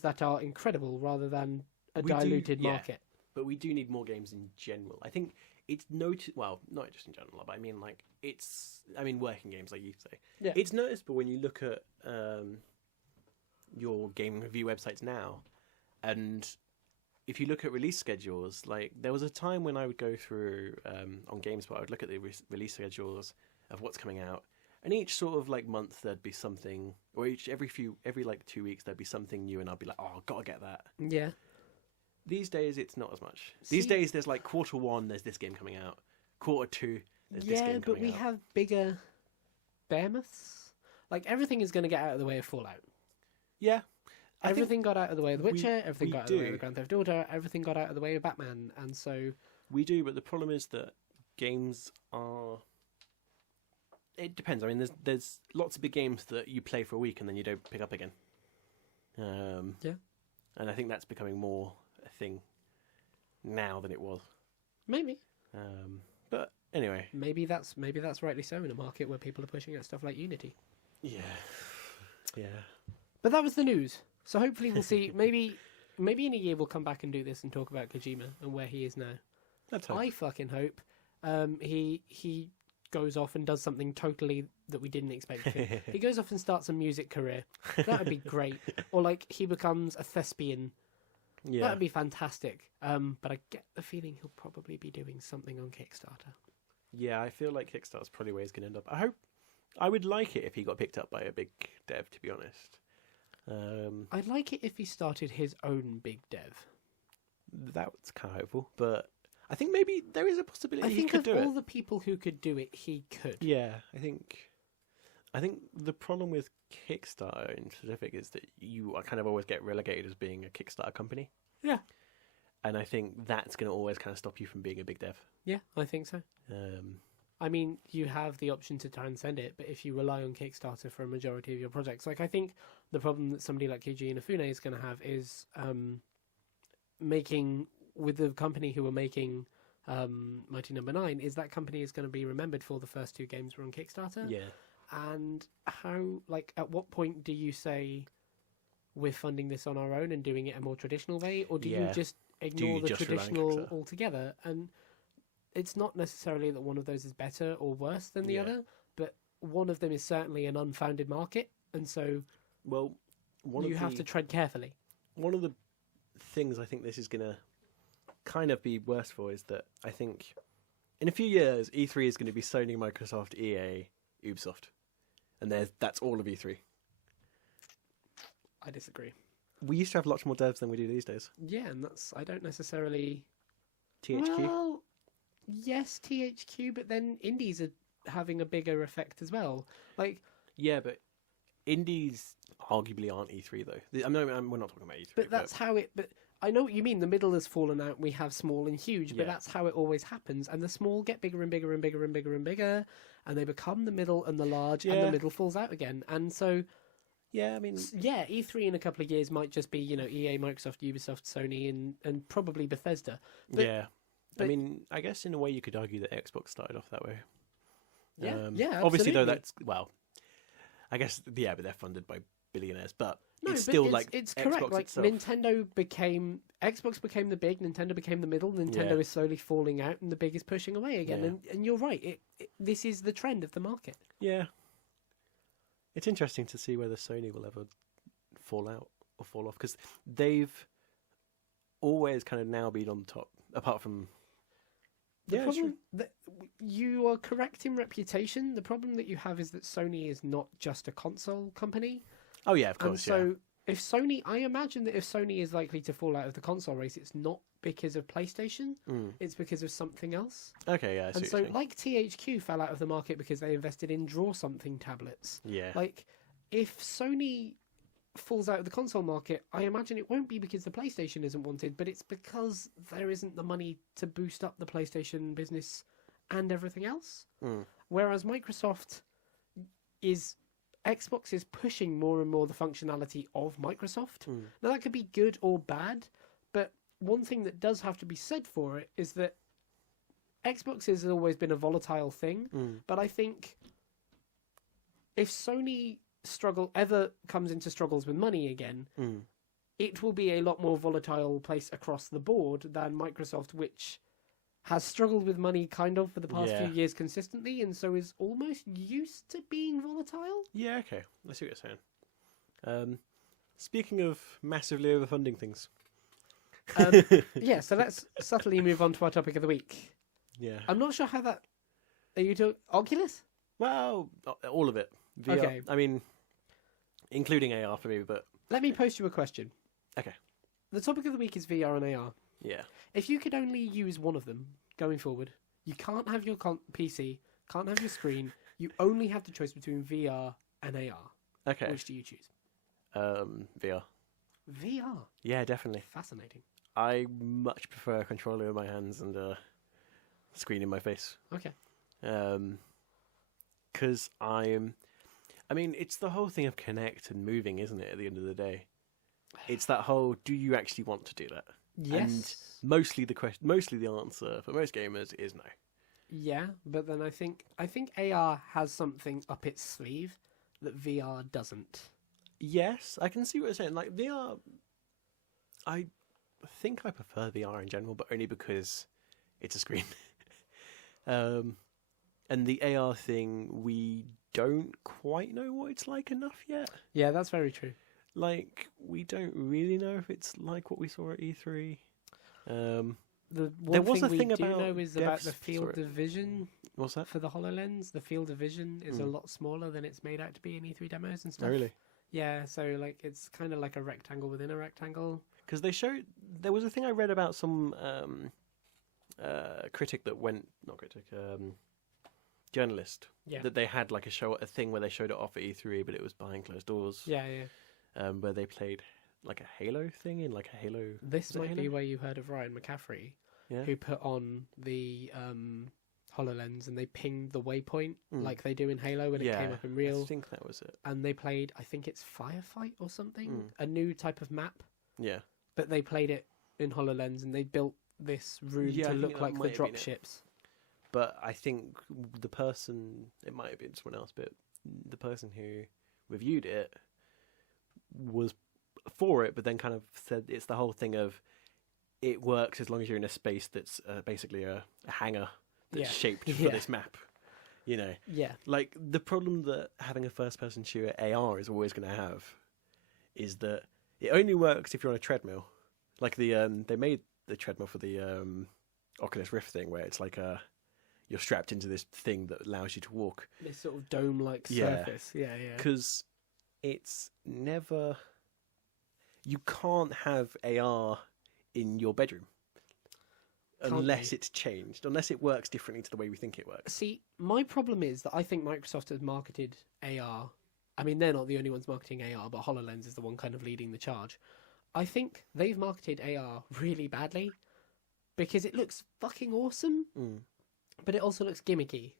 that are incredible rather than a diluted market. But we do need more games in general. I think it's well, not just in general, but I mean, like, working games, like you say. Yeah. It's noticeable when you look at your game review websites now, and if you look at release schedules, like, there was a time when I would go through on GameSpot, I would look at the release schedules of what's coming out, and each sort of like month there'd be something, or every like 2 weeks there'd be something new, and I'd be like, oh, gotta get that. Yeah. These days it's not as much. These days there's like Q1, there's this game coming out. Q2, there's this game coming out. Yeah, but we have bigger behemoths. Like, everything is going to get out of the way of Fallout. Yeah. Everything got out of the way of The Witcher, everything got out of the way of Grand Theft Auto, everything got out of the way of Batman, and so... We do, but the problem is that games are... It depends. I mean, there's lots of big games that you play for a week and then you don't pick up again. Yeah. And I think that's becoming more a thing now than it was. Maybe. But anyway. Maybe that's rightly so in a market where people are pushing out stuff like Unity. Yeah. Yeah. But that was the news. So hopefully we'll see. Maybe in a year we'll come back and do this and talk about Kojima and where he is now. Let's hope. I fucking hope he goes off and does something totally that we didn't expect of him. He goes off and starts a music career. That would be great. Or like he becomes a thespian Yeah. That'd be fantastic. But I get the feeling he'll probably be doing something on Kickstarter. Yeah, I feel like Kickstarter's probably where he's going to end up. I would like it if he got picked up by a big dev, to be honest. I'd like it if he started his own big dev. That's kind of hopeful, but I think maybe there is a possibility he could do of it. all the people who could do it, he could. Yeah, I think the problem with Kickstarter in specific is that you kind of always get relegated as being a Kickstarter company. Yeah. And I think that's going to always kind of stop you from being a big dev. Yeah, I think so. I mean, you have the option to transcend it, but if you rely on Kickstarter for a majority of your projects, like I think the problem that somebody like Keiji Inafune is going to have is making, with the company who are making Mighty Number 9, is that company is going to be remembered for the first 2 games were on Kickstarter. Yeah. And how, like, at what point do you say we're funding this on our own and doing it a more traditional way, or do you just ignore the traditional altogether? And it's not necessarily that one of those is better or worse than the other, but one of them is certainly an unfounded market, and so you have to tread carefully. One of the things I think this is going to kind of be worse for is that I think in a few years E3 is going to be Sony, Microsoft, EA, Ubisoft, and that's all of E3. I disagree. We used to have lots more devs than we do these days. Yeah, and I don't necessarily... THQ? Well, yes, THQ, but then indies are having a bigger effect as well. Like, yeah, but indies arguably aren't E3 though. We're not talking about E3. But that's how it... But I know what you mean. The middle has fallen out. We have small and huge, but that's how it always happens. And the small get bigger and bigger and bigger and bigger and bigger, and they become the middle and the large, and the middle falls out again. And so... Yeah, I mean... Yeah, E3 in a couple of years might just be, EA, Microsoft, Ubisoft, Sony, and probably Bethesda. But, I mean, I guess in a way you could argue that Xbox started off that way. Yeah, obviously, though, absolutely. I guess, but they're funded by billionaires, but no, it's but still like it's Xbox correct. Like itself. Xbox became the big, Nintendo became the middle, Nintendo is slowly falling out, and the big is pushing away again. And you're right. This is the trend of the market. Yeah. It's interesting to see whether Sony will ever fall out or fall off, because they've always kind of now been on top, apart from... The problem that you are correct in reputation. The problem that you have is that Sony is not just a console company. Oh yeah, of course. And so if Sony, I imagine that if Sony is likely to fall out of the console race, it's not because of PlayStation. It's because of something else. Okay, yeah. And so, like THQ fell out of the market because they invested in Draw Something tablets. Yeah. Like, if Sony falls out of the console market, I imagine it won't be because the PlayStation isn't wanted, but it's because there isn't the money to boost up the PlayStation business and everything else. Whereas Xbox is pushing more and more the functionality of Microsoft. Now that could be good or bad, but one thing that does have to be said for it is that Xbox has always been a volatile thing, but I think if Sony ever comes into struggles with money again, it will be a lot more volatile place across the board than Microsoft, which has struggled with money kind of for the past few years consistently, and so is almost used to being volatile. Yeah, okay. I see what you're saying. Speaking of massively overfunding things. Yeah, so let's subtly move on to our topic of the week. Yeah. I'm not sure how that... Are you doing Oculus? Well, all of it. VR. Okay. I mean, including AR for me, but... Let me post you a question. Okay. The topic of the week is VR and AR. Yeah. If you could only use one of them going forward, you can't have your PC, can't have your screen, you only have the choice between VR and AR. Okay. Which do you choose? VR. VR? Yeah, definitely. Fascinating. I much prefer a controller in my hands and a screen in my face. Okay. Because I mean, it's the whole thing of connect and moving, isn't it, at the end of the day? It's that whole, do you actually want to do that? Yes. And mostly the answer for most gamers is no. Yeah, but then I think AR has something up its sleeve that VR doesn't. Yes, I can see what you're saying. Like VR, I think I prefer VR in general, but only because it's a screen. And the AR thing, we don't quite know what it's like enough yet. Yeah, that's very true. like we don't really know if it's like what we saw at E3. The There one was thing a we thing do about know is about the devs- field sorry. of vision What's that? for the HoloLens. The field of vision is a lot smaller than it's made out to be in E3 demos and Oh, stuff. really? Yeah, so like it's kind of like a rectangle within a rectangle. Because they showed there was a thing I read about some critic that went not critic journalist Yeah. that they had like a thing where they showed it off at E3, but it was behind closed doors. Yeah, yeah. Where they played like a Halo thing in like a Halo. This Was it might be Halo? where you heard of Ryan McCaffrey, Yeah. who put on the HoloLens and they pinged the waypoint like they do in Halo when it came up in real. I think that was it. And they played, I think it's Firefight or something, Mm. a new type of map. Yeah. But they played it in HoloLens and they built this room Yeah, I to think look that like the might have drop been it. ships. But I think the person, it might have been someone else, but the person who reviewed it was for it, but then kind of said it's the whole thing of it works as long as you're in a space that's basically a hangar that's Yeah. shaped for Yeah. this map. You know, Yeah. like the problem that having a first-person shooter AR is always going to have is that it only works if you're on a treadmill. Like they made the treadmill for the Oculus Rift thing, where it's like you're strapped into this thing that allows you to walk. This sort of dome-like Yeah. surface. Yeah, yeah. Because it's never... You can't have AR in your bedroom. Can't Unless you? it's changed. Unless it works differently to the way we think it works. See, my problem is that I think Microsoft has marketed AR. I mean, they're not the only ones marketing AR, but HoloLens is the one kind of leading the charge. I think they've marketed AR really badly because it looks fucking awesome, but it also looks gimmicky.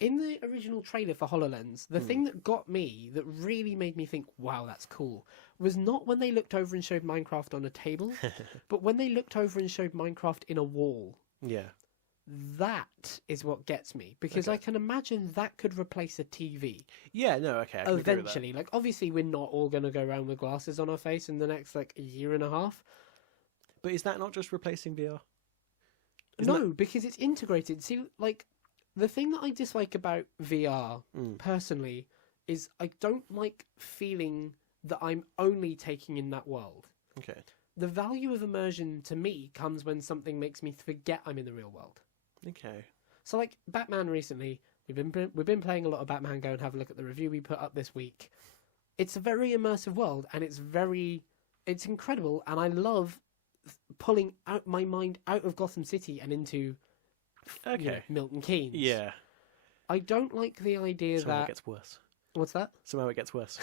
In the original trailer for HoloLens, the thing that got me, that really made me think, wow, that's cool, was not when they looked over and showed Minecraft on a table, but when they looked over and showed Minecraft in a wall. Yeah. That is what gets me, because Okay. I can imagine that could replace a TV Yeah, no, okay. I can agree with that. eventually. Like, obviously, we're not all going to go around with glasses on our face in the next, like, year and a half. But is that not just replacing VR? Isn't No, because it's integrated. See, like, the thing that I dislike about VR, personally, is I don't like feeling that I'm only taking in that world. Okay. The value of immersion, to me, comes when something makes me forget I'm in the real world. Okay. So, like, Batman recently, we've been playing a lot of Batman. Go and have a look at the review we put up this week. It's a very immersive world, and it's incredible, and I love pulling out my mind out of Gotham City and into Okay. Milton Keynes. Yeah. I don't like the idea Somehow that... it gets worse. What's that? Somehow it gets worse.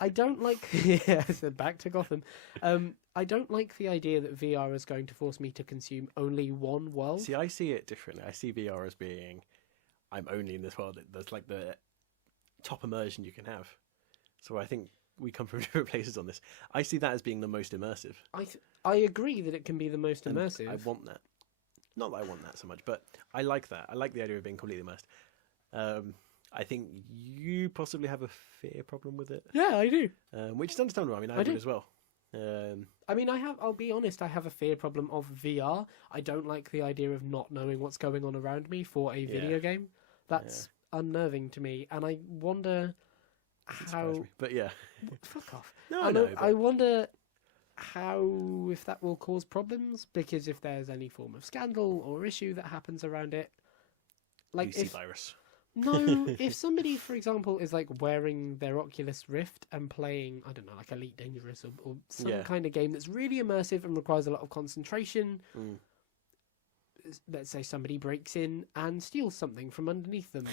I don't like... Yeah, so back to Gotham. I don't like the idea that VR is going to force me to consume only one world. See, I see it differently. I see VR as being, I'm only in this world. That's like the top immersion you can have. So I think we come from different places on this. I see that as being the most immersive. I agree that it can be the most And immersive. I want that. Not that I want that so much, but I like that. I like the idea of being completely immersed. I think you possibly have a fear problem with it, Yeah, I do. which is understandable. I mean, I do do. as well. I mean, I'll be honest, I have a fear problem of VR. I don't like the idea of not knowing what's going on around me for a video game. That's unnerving to me, and I wonder Doesn't how... surprise me. But yeah. Fuck off. No, I I know. know, I wonder how, if that will cause problems, because if there's any form of scandal or issue that happens around it, like UC if... virus. No, if somebody, for example, is like wearing their Oculus Rift and playing, I don't know, like Elite Dangerous or some kind of game that's really immersive and requires a lot of concentration, let's say somebody breaks in and steals something from underneath them.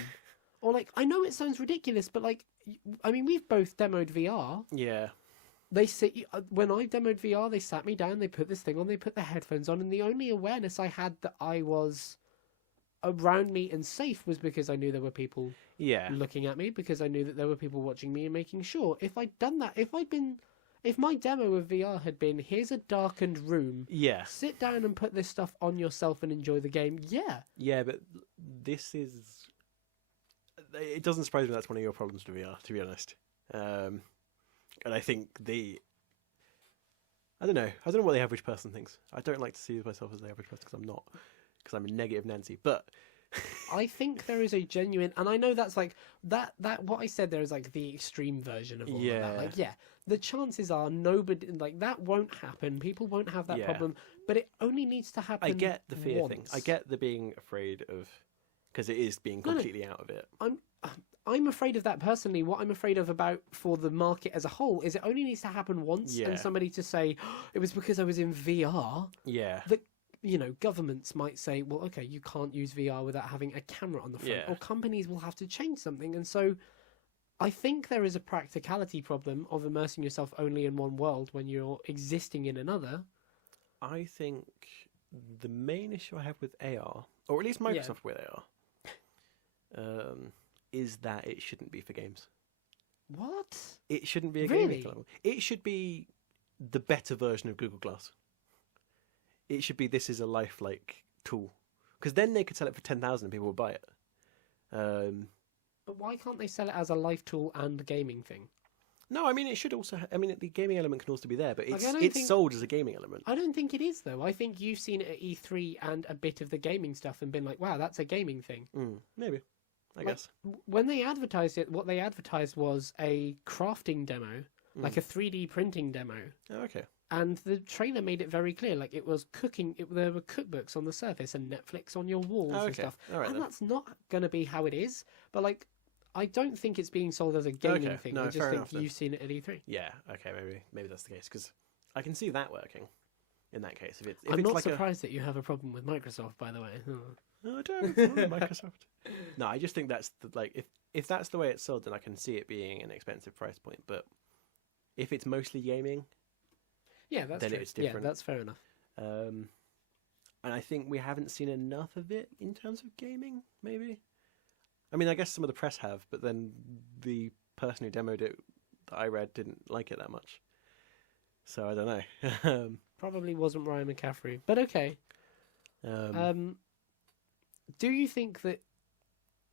Or like, I know it sounds ridiculous, but like, I mean, we've both demoed VR. Yeah. They sit, when I demoed VR, they sat me down, they put this thing on, they put the headphones on, and the only awareness I had that I was around me and safe was because I knew there were people Yeah. looking at me, because I knew that there were people watching me and making sure. If I'd done that, if my demo of VR had been, here's a darkened room, Yeah. sit down and put this stuff on yourself and enjoy the game, yeah. Yeah, but this is... It doesn't surprise me that's one of your problems with VR, to be honest. And I think I don't know what the average person thinks. I don't like to see myself as the average person because I'm not. Because I'm a negative Nancy. But I think there is a genuine, and I know that's like that what I said there is like the extreme version of all of Yeah. that. Like, yeah, the chances are nobody like that won't happen. People won't have that Yeah. problem, but it only needs to happen. I get the fear thing. I once. get the being afraid of, because it is being completely out of it. I'm afraid of that personally. What I'm afraid of about for the market as a whole is it only needs to happen once, Yeah. and somebody to say it was because I was in VR. Yeah. That governments might say, well, okay, you can't use VR without having a camera on the front, Yeah. or companies will have to change something. And so, I think there is a practicality problem of immersing yourself only in one world when you're existing in another. I think the main issue I have with AR, or at least Microsoft with AR, is that it shouldn't be for games. What? It shouldn't be a Really? gaming level. It should be the better version of Google Glass. It should be, this is a lifelike tool, because then they could sell it for 10,000 and people would buy it. But why can't they sell it as a life tool and gaming thing? No, I mean it should also. I mean the gaming element can also be there, but Like, it's I don't it's think- sold as a gaming element. I don't think it is though. I think you've seen it at E3 and a bit of the gaming stuff and been like, wow, that's a gaming thing. Maybe, I Like, guess. When they advertised it, what they advertised was a crafting demo, like a 3D printing demo. Oh, okay. And the trailer made it very clear, like it was cooking. There were cookbooks on the surface and Netflix on your walls Oh, and okay. stuff. All right, and then. that's not going to be how it is. But like, I don't think it's being sold as a gaming Okay. thing. No, I just fair think enough, then. you've seen it at E3. Yeah. Okay. Maybe that's the case, because I can see that working. In that case, if I'm it's not like surprised that you have a problem with Microsoft, by the way. No, I don't. It's not Microsoft. No, I just think that's if that's the way it's sold, then I can see it being an expensive price point. But if it's mostly gaming, Yeah, that's Then true. it's different. Yeah, that's fair enough. and I think we haven't seen enough of it in terms of gaming. Maybe. I mean, I guess some of the press have, but then the person who demoed it that I read didn't like it that much. So I don't know. Probably wasn't Ryan McCaffrey, but okay. Do you think that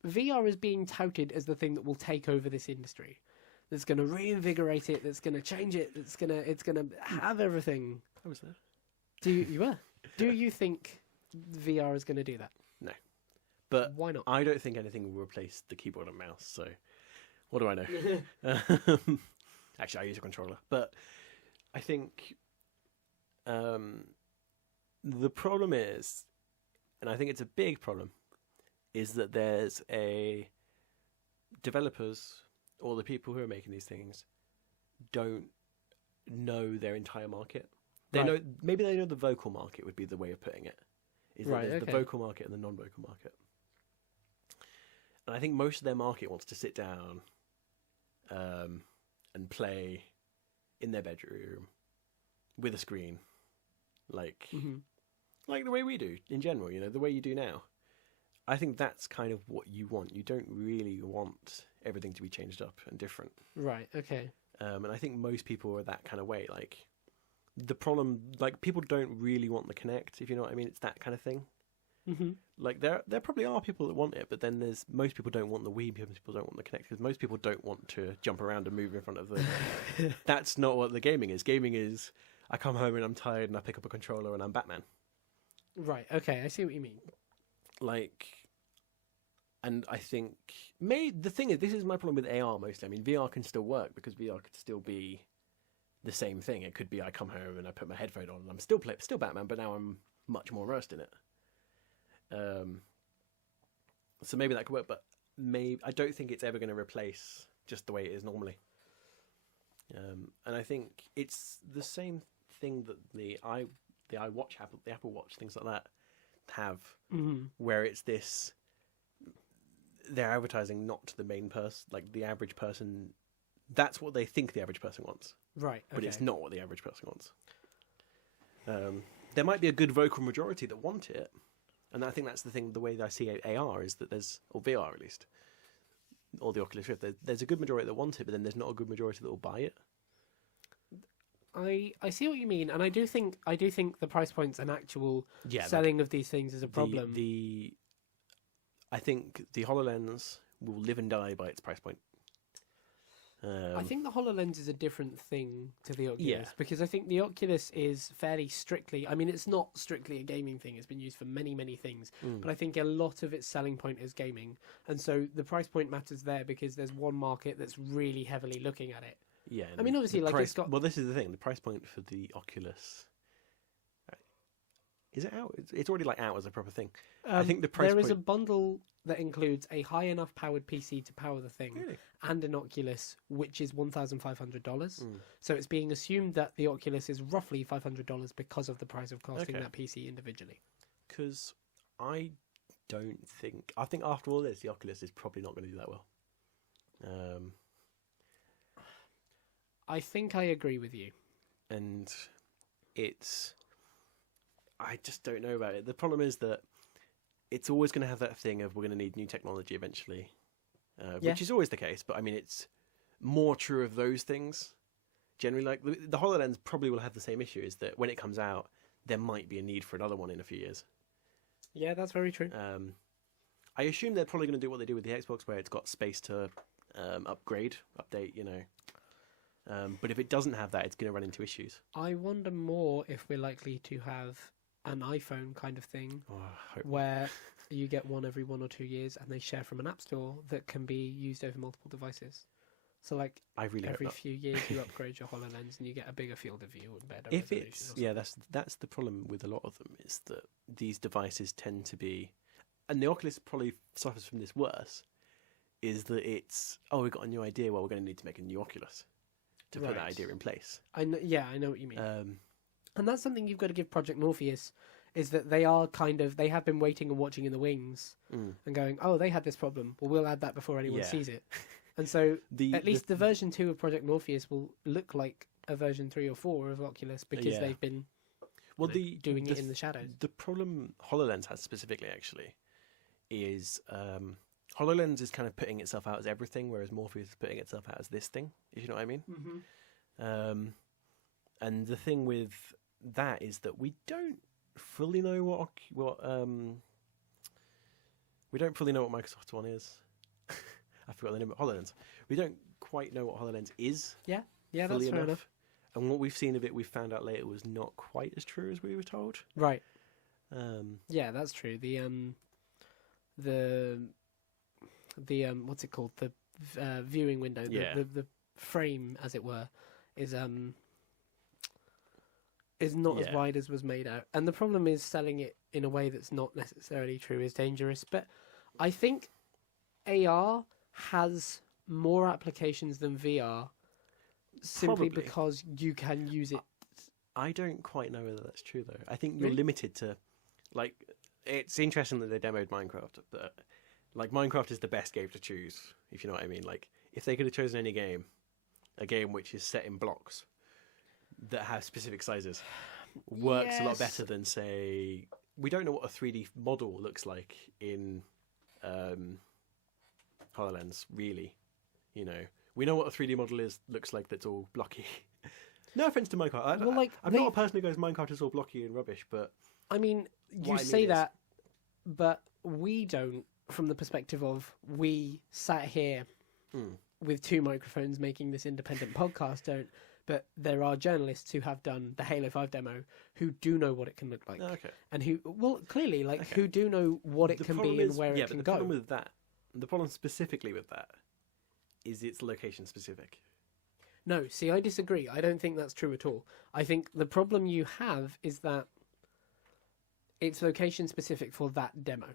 VR is being touted as the thing that will take over this industry? That's going to reinvigorate it. That's going to change it. It's going to have everything. I was there. Do you think VR is going to do that? No, but Why not? I don't think anything will replace the keyboard and mouse. So what do I know? Actually, I use a controller, but I think the problem is, and I think it's a big problem, is that there's developers or the people who are making these things don't know their entire market. Maybe they know the vocal market would be the way of putting it. Is that there's the vocal market and the non-vocal market. And I think most of their market wants to sit down and play in their bedroom with a screen, like the way we do in general, the way you do now. I think that's kind of what you want. You don't really want everything to be changed up and different. Right, okay. And I think most people are that kind of way. Like, the problem, like, people don't really want the Kinect, if you know what I mean. It's that kind of thing. Mm-hmm. Like, there probably are people that want it, but then most people don't want the Wii, most people don't want the Kinect, because most people don't want to jump around and move in front of the... That's not what the gaming is. Gaming is, I come home and I'm tired and I pick up a controller and I'm Batman. Right, okay, I see what you mean. Like, and I think the thing is, this is my problem with AR mostly. I mean, VR can still work because VR could still be the same thing. It could be I come home and I put my headphone on and I'm still Batman, but now I'm much more immersed in it. So maybe that could work, but I don't think it's ever going to replace just the way it is normally. And I think it's the same thing that the iWatch, the Apple Watch, things like that have, where it's this, they're advertising not to the main person, like the average person. That's what they think the average person wants. Right, okay. But it's not what the average person wants. There might be a good vocal majority that want it, and I think that's the thing. The way that I see AR is that or VR at least, or the Oculus Rift. There's a good majority that want it, but then there's not a good majority that will buy it. I see what you mean, and I do think the price points and actual selling of these things is a problem. I think the HoloLens will live and die by its price point. I think the HoloLens is a different thing to the Oculus Yeah. because I think the Oculus is fairly strictly. I mean, it's not strictly a gaming thing. It's been used for many, many things, but I think a lot of its selling point is gaming, and so the price point matters there because there's one market that's really heavily looking at it. Yeah. I mean, obviously, the like price, it's got. Well, this is the thing. The price point for the Oculus. Is it out? It's already like out as a proper thing. I think the price there is a point- bundle that includes a high enough powered PC to power the thing Really? and an Oculus, which is $1,500. Mm. So it's being assumed that the Oculus is roughly $500 because of the price of costing Okay. that PC individually. Because I think after all this, the Oculus is probably not going to do that well. I think I agree with you. And I just don't know about it. The problem is that it's always going to have that thing of we're going to need new technology eventually, which is always the case. But I mean, it's more true of those things. Generally, like the HoloLens probably will have the same issue, is that when it comes out, there might be a need for another one in a few years. Yeah, that's very true. I assume they're probably going to do what they do with the Xbox, where it's got space to update, you know. But if it doesn't have that, it's going to run into issues. I wonder more if we're likely to have an iPhone kind of thing Oh, I hope not. where you get one every 1 or 2 years and they share from an app store that can be used over multiple devices. So like I really hope every not. few years you upgrade your HoloLens and you get a bigger field of view and better If resolution it's or yeah, that's the problem with a lot of them, is that these devices tend to be, and the Oculus probably suffers from this worse, is that it's we've got a new idea, well, we're going to need to make a new Oculus to put that Right. idea in place. I know, yeah, I know what you mean. Um, And that's something you've got to give Project Morpheus, is that they have been waiting and watching in the wings mm. and going, oh, they had this problem. Well, we'll add that before anyone Yeah. sees it. And so at least the the version 2 of Project Morpheus will look like a version 3 or 4 of Oculus because Yeah. they've been well doing it the in the shadows. The problem HoloLens has specifically, actually, is HoloLens is kind of putting itself out as everything, whereas Morpheus is putting itself out as this thing, if you know what I mean. Mm-hmm. And the thing with that is that we don't fully know what Microsoft's one is. I forgot the name of HoloLens. We don't quite know what HoloLens is. Yeah, that's fully fair enough. And what we've seen of it, we found out later, was not quite as true as we were told. Right. Um, Yeah, that's true. The what's it called? The viewing window. Yeah. The frame, as it were, is not as Yeah. wide as was made out. And the problem is selling it in a way that's not necessarily true is dangerous. But I think AR has more applications than VR simply Probably. because you can use it. I don't quite know whether that's true, though. I think you're Really? limited to, like, it's interesting that they demoed Minecraft, but, like, Minecraft is the best game to choose, if you know what I mean. Like, if they could have chosen any game, a game which is set in blocks that have specific sizes, works a lot Yes. better than, say, we don't know what a 3D model looks like in HoloLens, really. You know, we know what a 3D model looks like that's all blocky. No offense to Minecraft. Well, like, I'm not a person who goes Minecraft is all blocky and rubbish, but I mean, you What I say mean is- that, but we don't, from the perspective of we sat here Mm. with 2 microphones making this independent podcast, don't. But there are journalists who have done the Halo 5 demo who do know what it can look like. okay. And who, well, clearly, like, Okay. who do know what it The can problem be and is- where yeah, it but can the go. problem with that, the problem specifically with that, is it's location specific. No, see, I disagree. I don't think that's true at all. I think the problem you have is that it's location specific for that demo.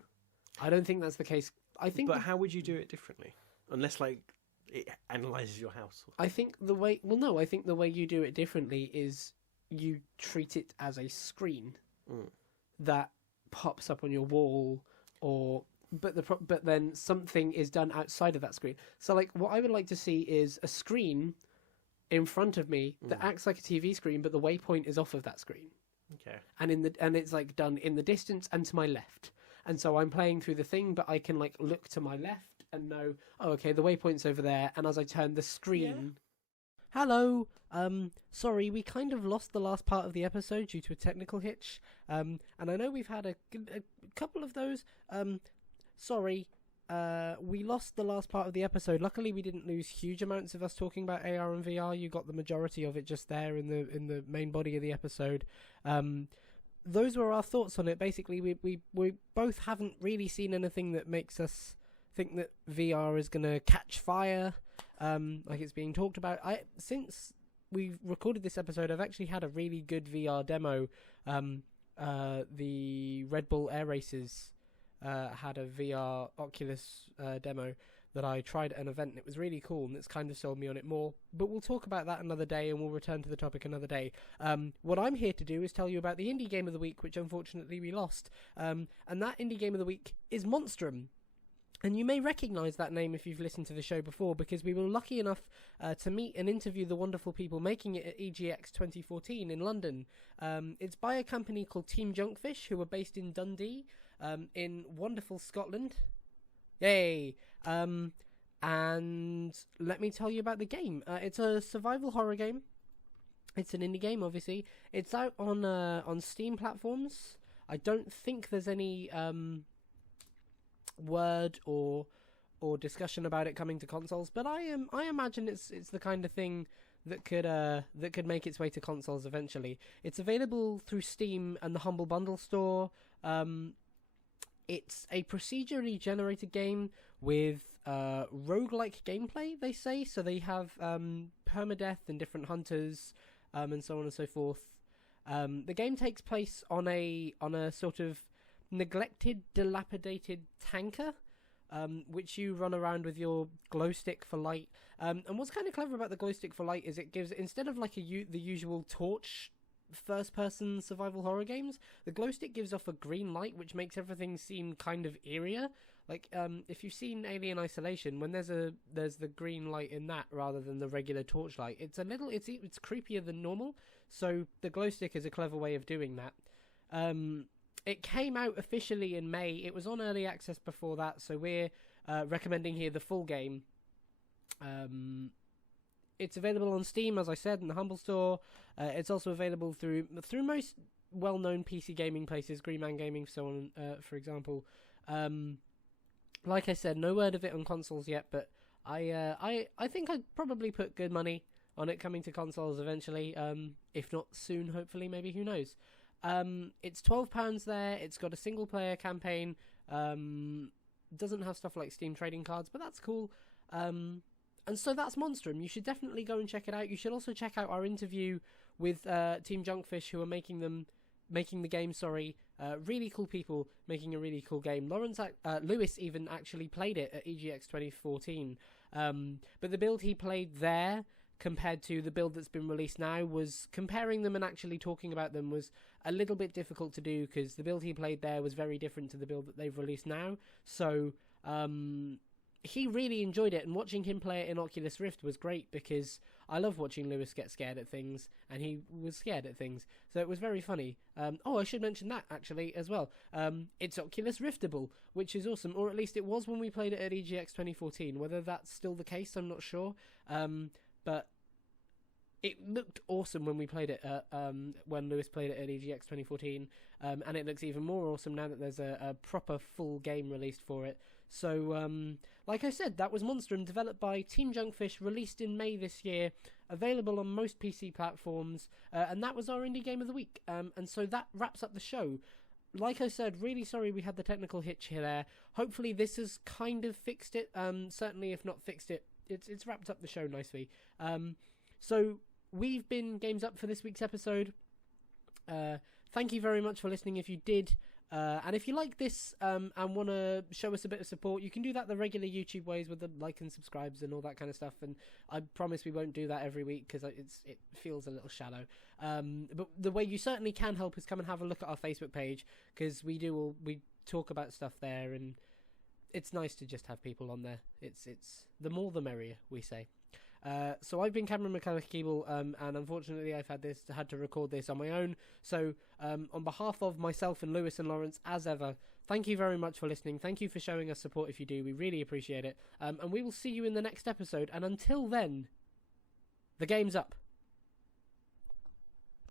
I don't think that's the case. I think But how would you do it differently? Unless, like, it analyzes your house. I think the way, well, no, I think the way you do it differently is you treat it as a screen Mm. that pops up on your wall, but then something is done outside of that screen. So, like, what I would like to see is a screen in front of me that acts like a TV screen, but the waypoint is off of that screen, Okay. and it's like done in the distance and to my left. And so I'm playing through the thing, but I can like look to my left and know, oh, okay, the waypoint's over there. And as I turn the screen, hello, sorry, we kind of lost the last part of the episode due to a technical hitch. And I know we've had a couple of those. Sorry, we lost the last part of the episode. Luckily, we didn't lose huge amounts of us talking about AR and VR. You got the majority of it just there in the main body of the episode. Those were our thoughts on it. Basically, we both haven't really seen anything that makes us think that VR is going to catch fire, like it's being talked about. Since we recorded this episode, I've actually had a really good VR demo. The Red Bull Air Races had a VR Oculus demo that I tried at an event, and it was really cool, and it's kind of sold me on it more. But we'll talk about that another day, and we'll return to the topic another day. What I'm here to do is tell you about the indie game of the week, which unfortunately we lost. And that indie game of the week is Monstrum. And you may recognise that name if you've listened to the show before, because we were lucky enough to meet and interview the wonderful people making it at EGX 2014 in London. It's by a company called Team Junkfish, who are based in Dundee, in wonderful Scotland. Yay! And let me tell you about the game. It's a survival horror game. It's an indie game, obviously. It's out on Steam platforms. I don't think there's any word or discussion about it coming to consoles, but I imagine it's the kind of thing that could make its way to consoles eventually. It's available through Steam and the Humble Bundle store. It's a procedurally generated game with roguelike gameplay, they say. So they have permadeath and different hunters, and so on and so forth. The game takes place on a sort of neglected, dilapidated tanker, which you run around with your glow stick for light. And what's kind of clever about the glow stick for light is it gives, instead of like the usual torch first-person survival horror games, the glow stick gives off a green light, which makes everything seem kind of eerier. Like, if you've seen Alien Isolation, when there's the green light in that rather than the regular torchlight, it's creepier than normal. So the glow stick is a clever way of doing that. It came out officially in May. It was on early access before that, so we're recommending here the full game. It's available on Steam, as I said, in the Humble Store. It's also available through most well-known PC gaming places, Green Man Gaming, so on, for example. Like I said, no word of it on consoles yet, but I think I'd probably put good money on it coming to consoles eventually. If not soon, hopefully, maybe, who knows. It's £12 there. It's got a single-player campaign. Doesn't have stuff like Steam trading cards, but that's cool. And so that's Monstrum. You should definitely go and check it out. You should also check out our interview with Team Junkfish, who are making the game. Really cool people making a really cool game. Lewis even actually played it at EGX 2014. But the build he played there compared to the build that's been released now, was comparing them and actually talking about them was a little bit difficult to do, because the build he played there was very different to the build that they've released now. So he really enjoyed it, and watching him play it in Oculus Rift was great, because I love watching Lewis get scared at things, and he was scared at things, so it was very funny. I should mention that actually as well. It's Oculus Riftable, which is awesome, or at least it was when we played it at EGX 2014. Whether that's still the case, I'm not sure. But it looked awesome when we played it when Lewis played it at EGX 2014, and it looks even more awesome now that there's a proper full game released for it. So, like I said, that was Monstrum, developed by Team Junkfish, released in May this year, available on most PC platforms, and that was our indie game of the week. And so that wraps up the show. Like I said, really sorry we had the technical hitch here there. Hopefully this has kind of fixed it. Certainly, if not fixed it, it's wrapped up the show nicely. So we've been Games Up for this week's episode. Thank you very much for listening if you did. And if you like this and want to show us a bit of support, you can do that the regular YouTube ways with the like and subscribes and all that kind of stuff. And I promise we won't do that every week because it feels a little shallow. But the way you certainly can help is come and have a look at our Facebook page, because we talk about stuff there, and it's nice to just have people on there. It's the more the merrier, we say. So I've been Cameron McCulloch-Keeble, and unfortunately I've had to record this on my own. So on behalf of myself and Lewis and Lawrence, as ever, thank you very much for listening. Thank you for showing us support if you do. We really appreciate it. And we will see you in the next episode. And until then, the game's up.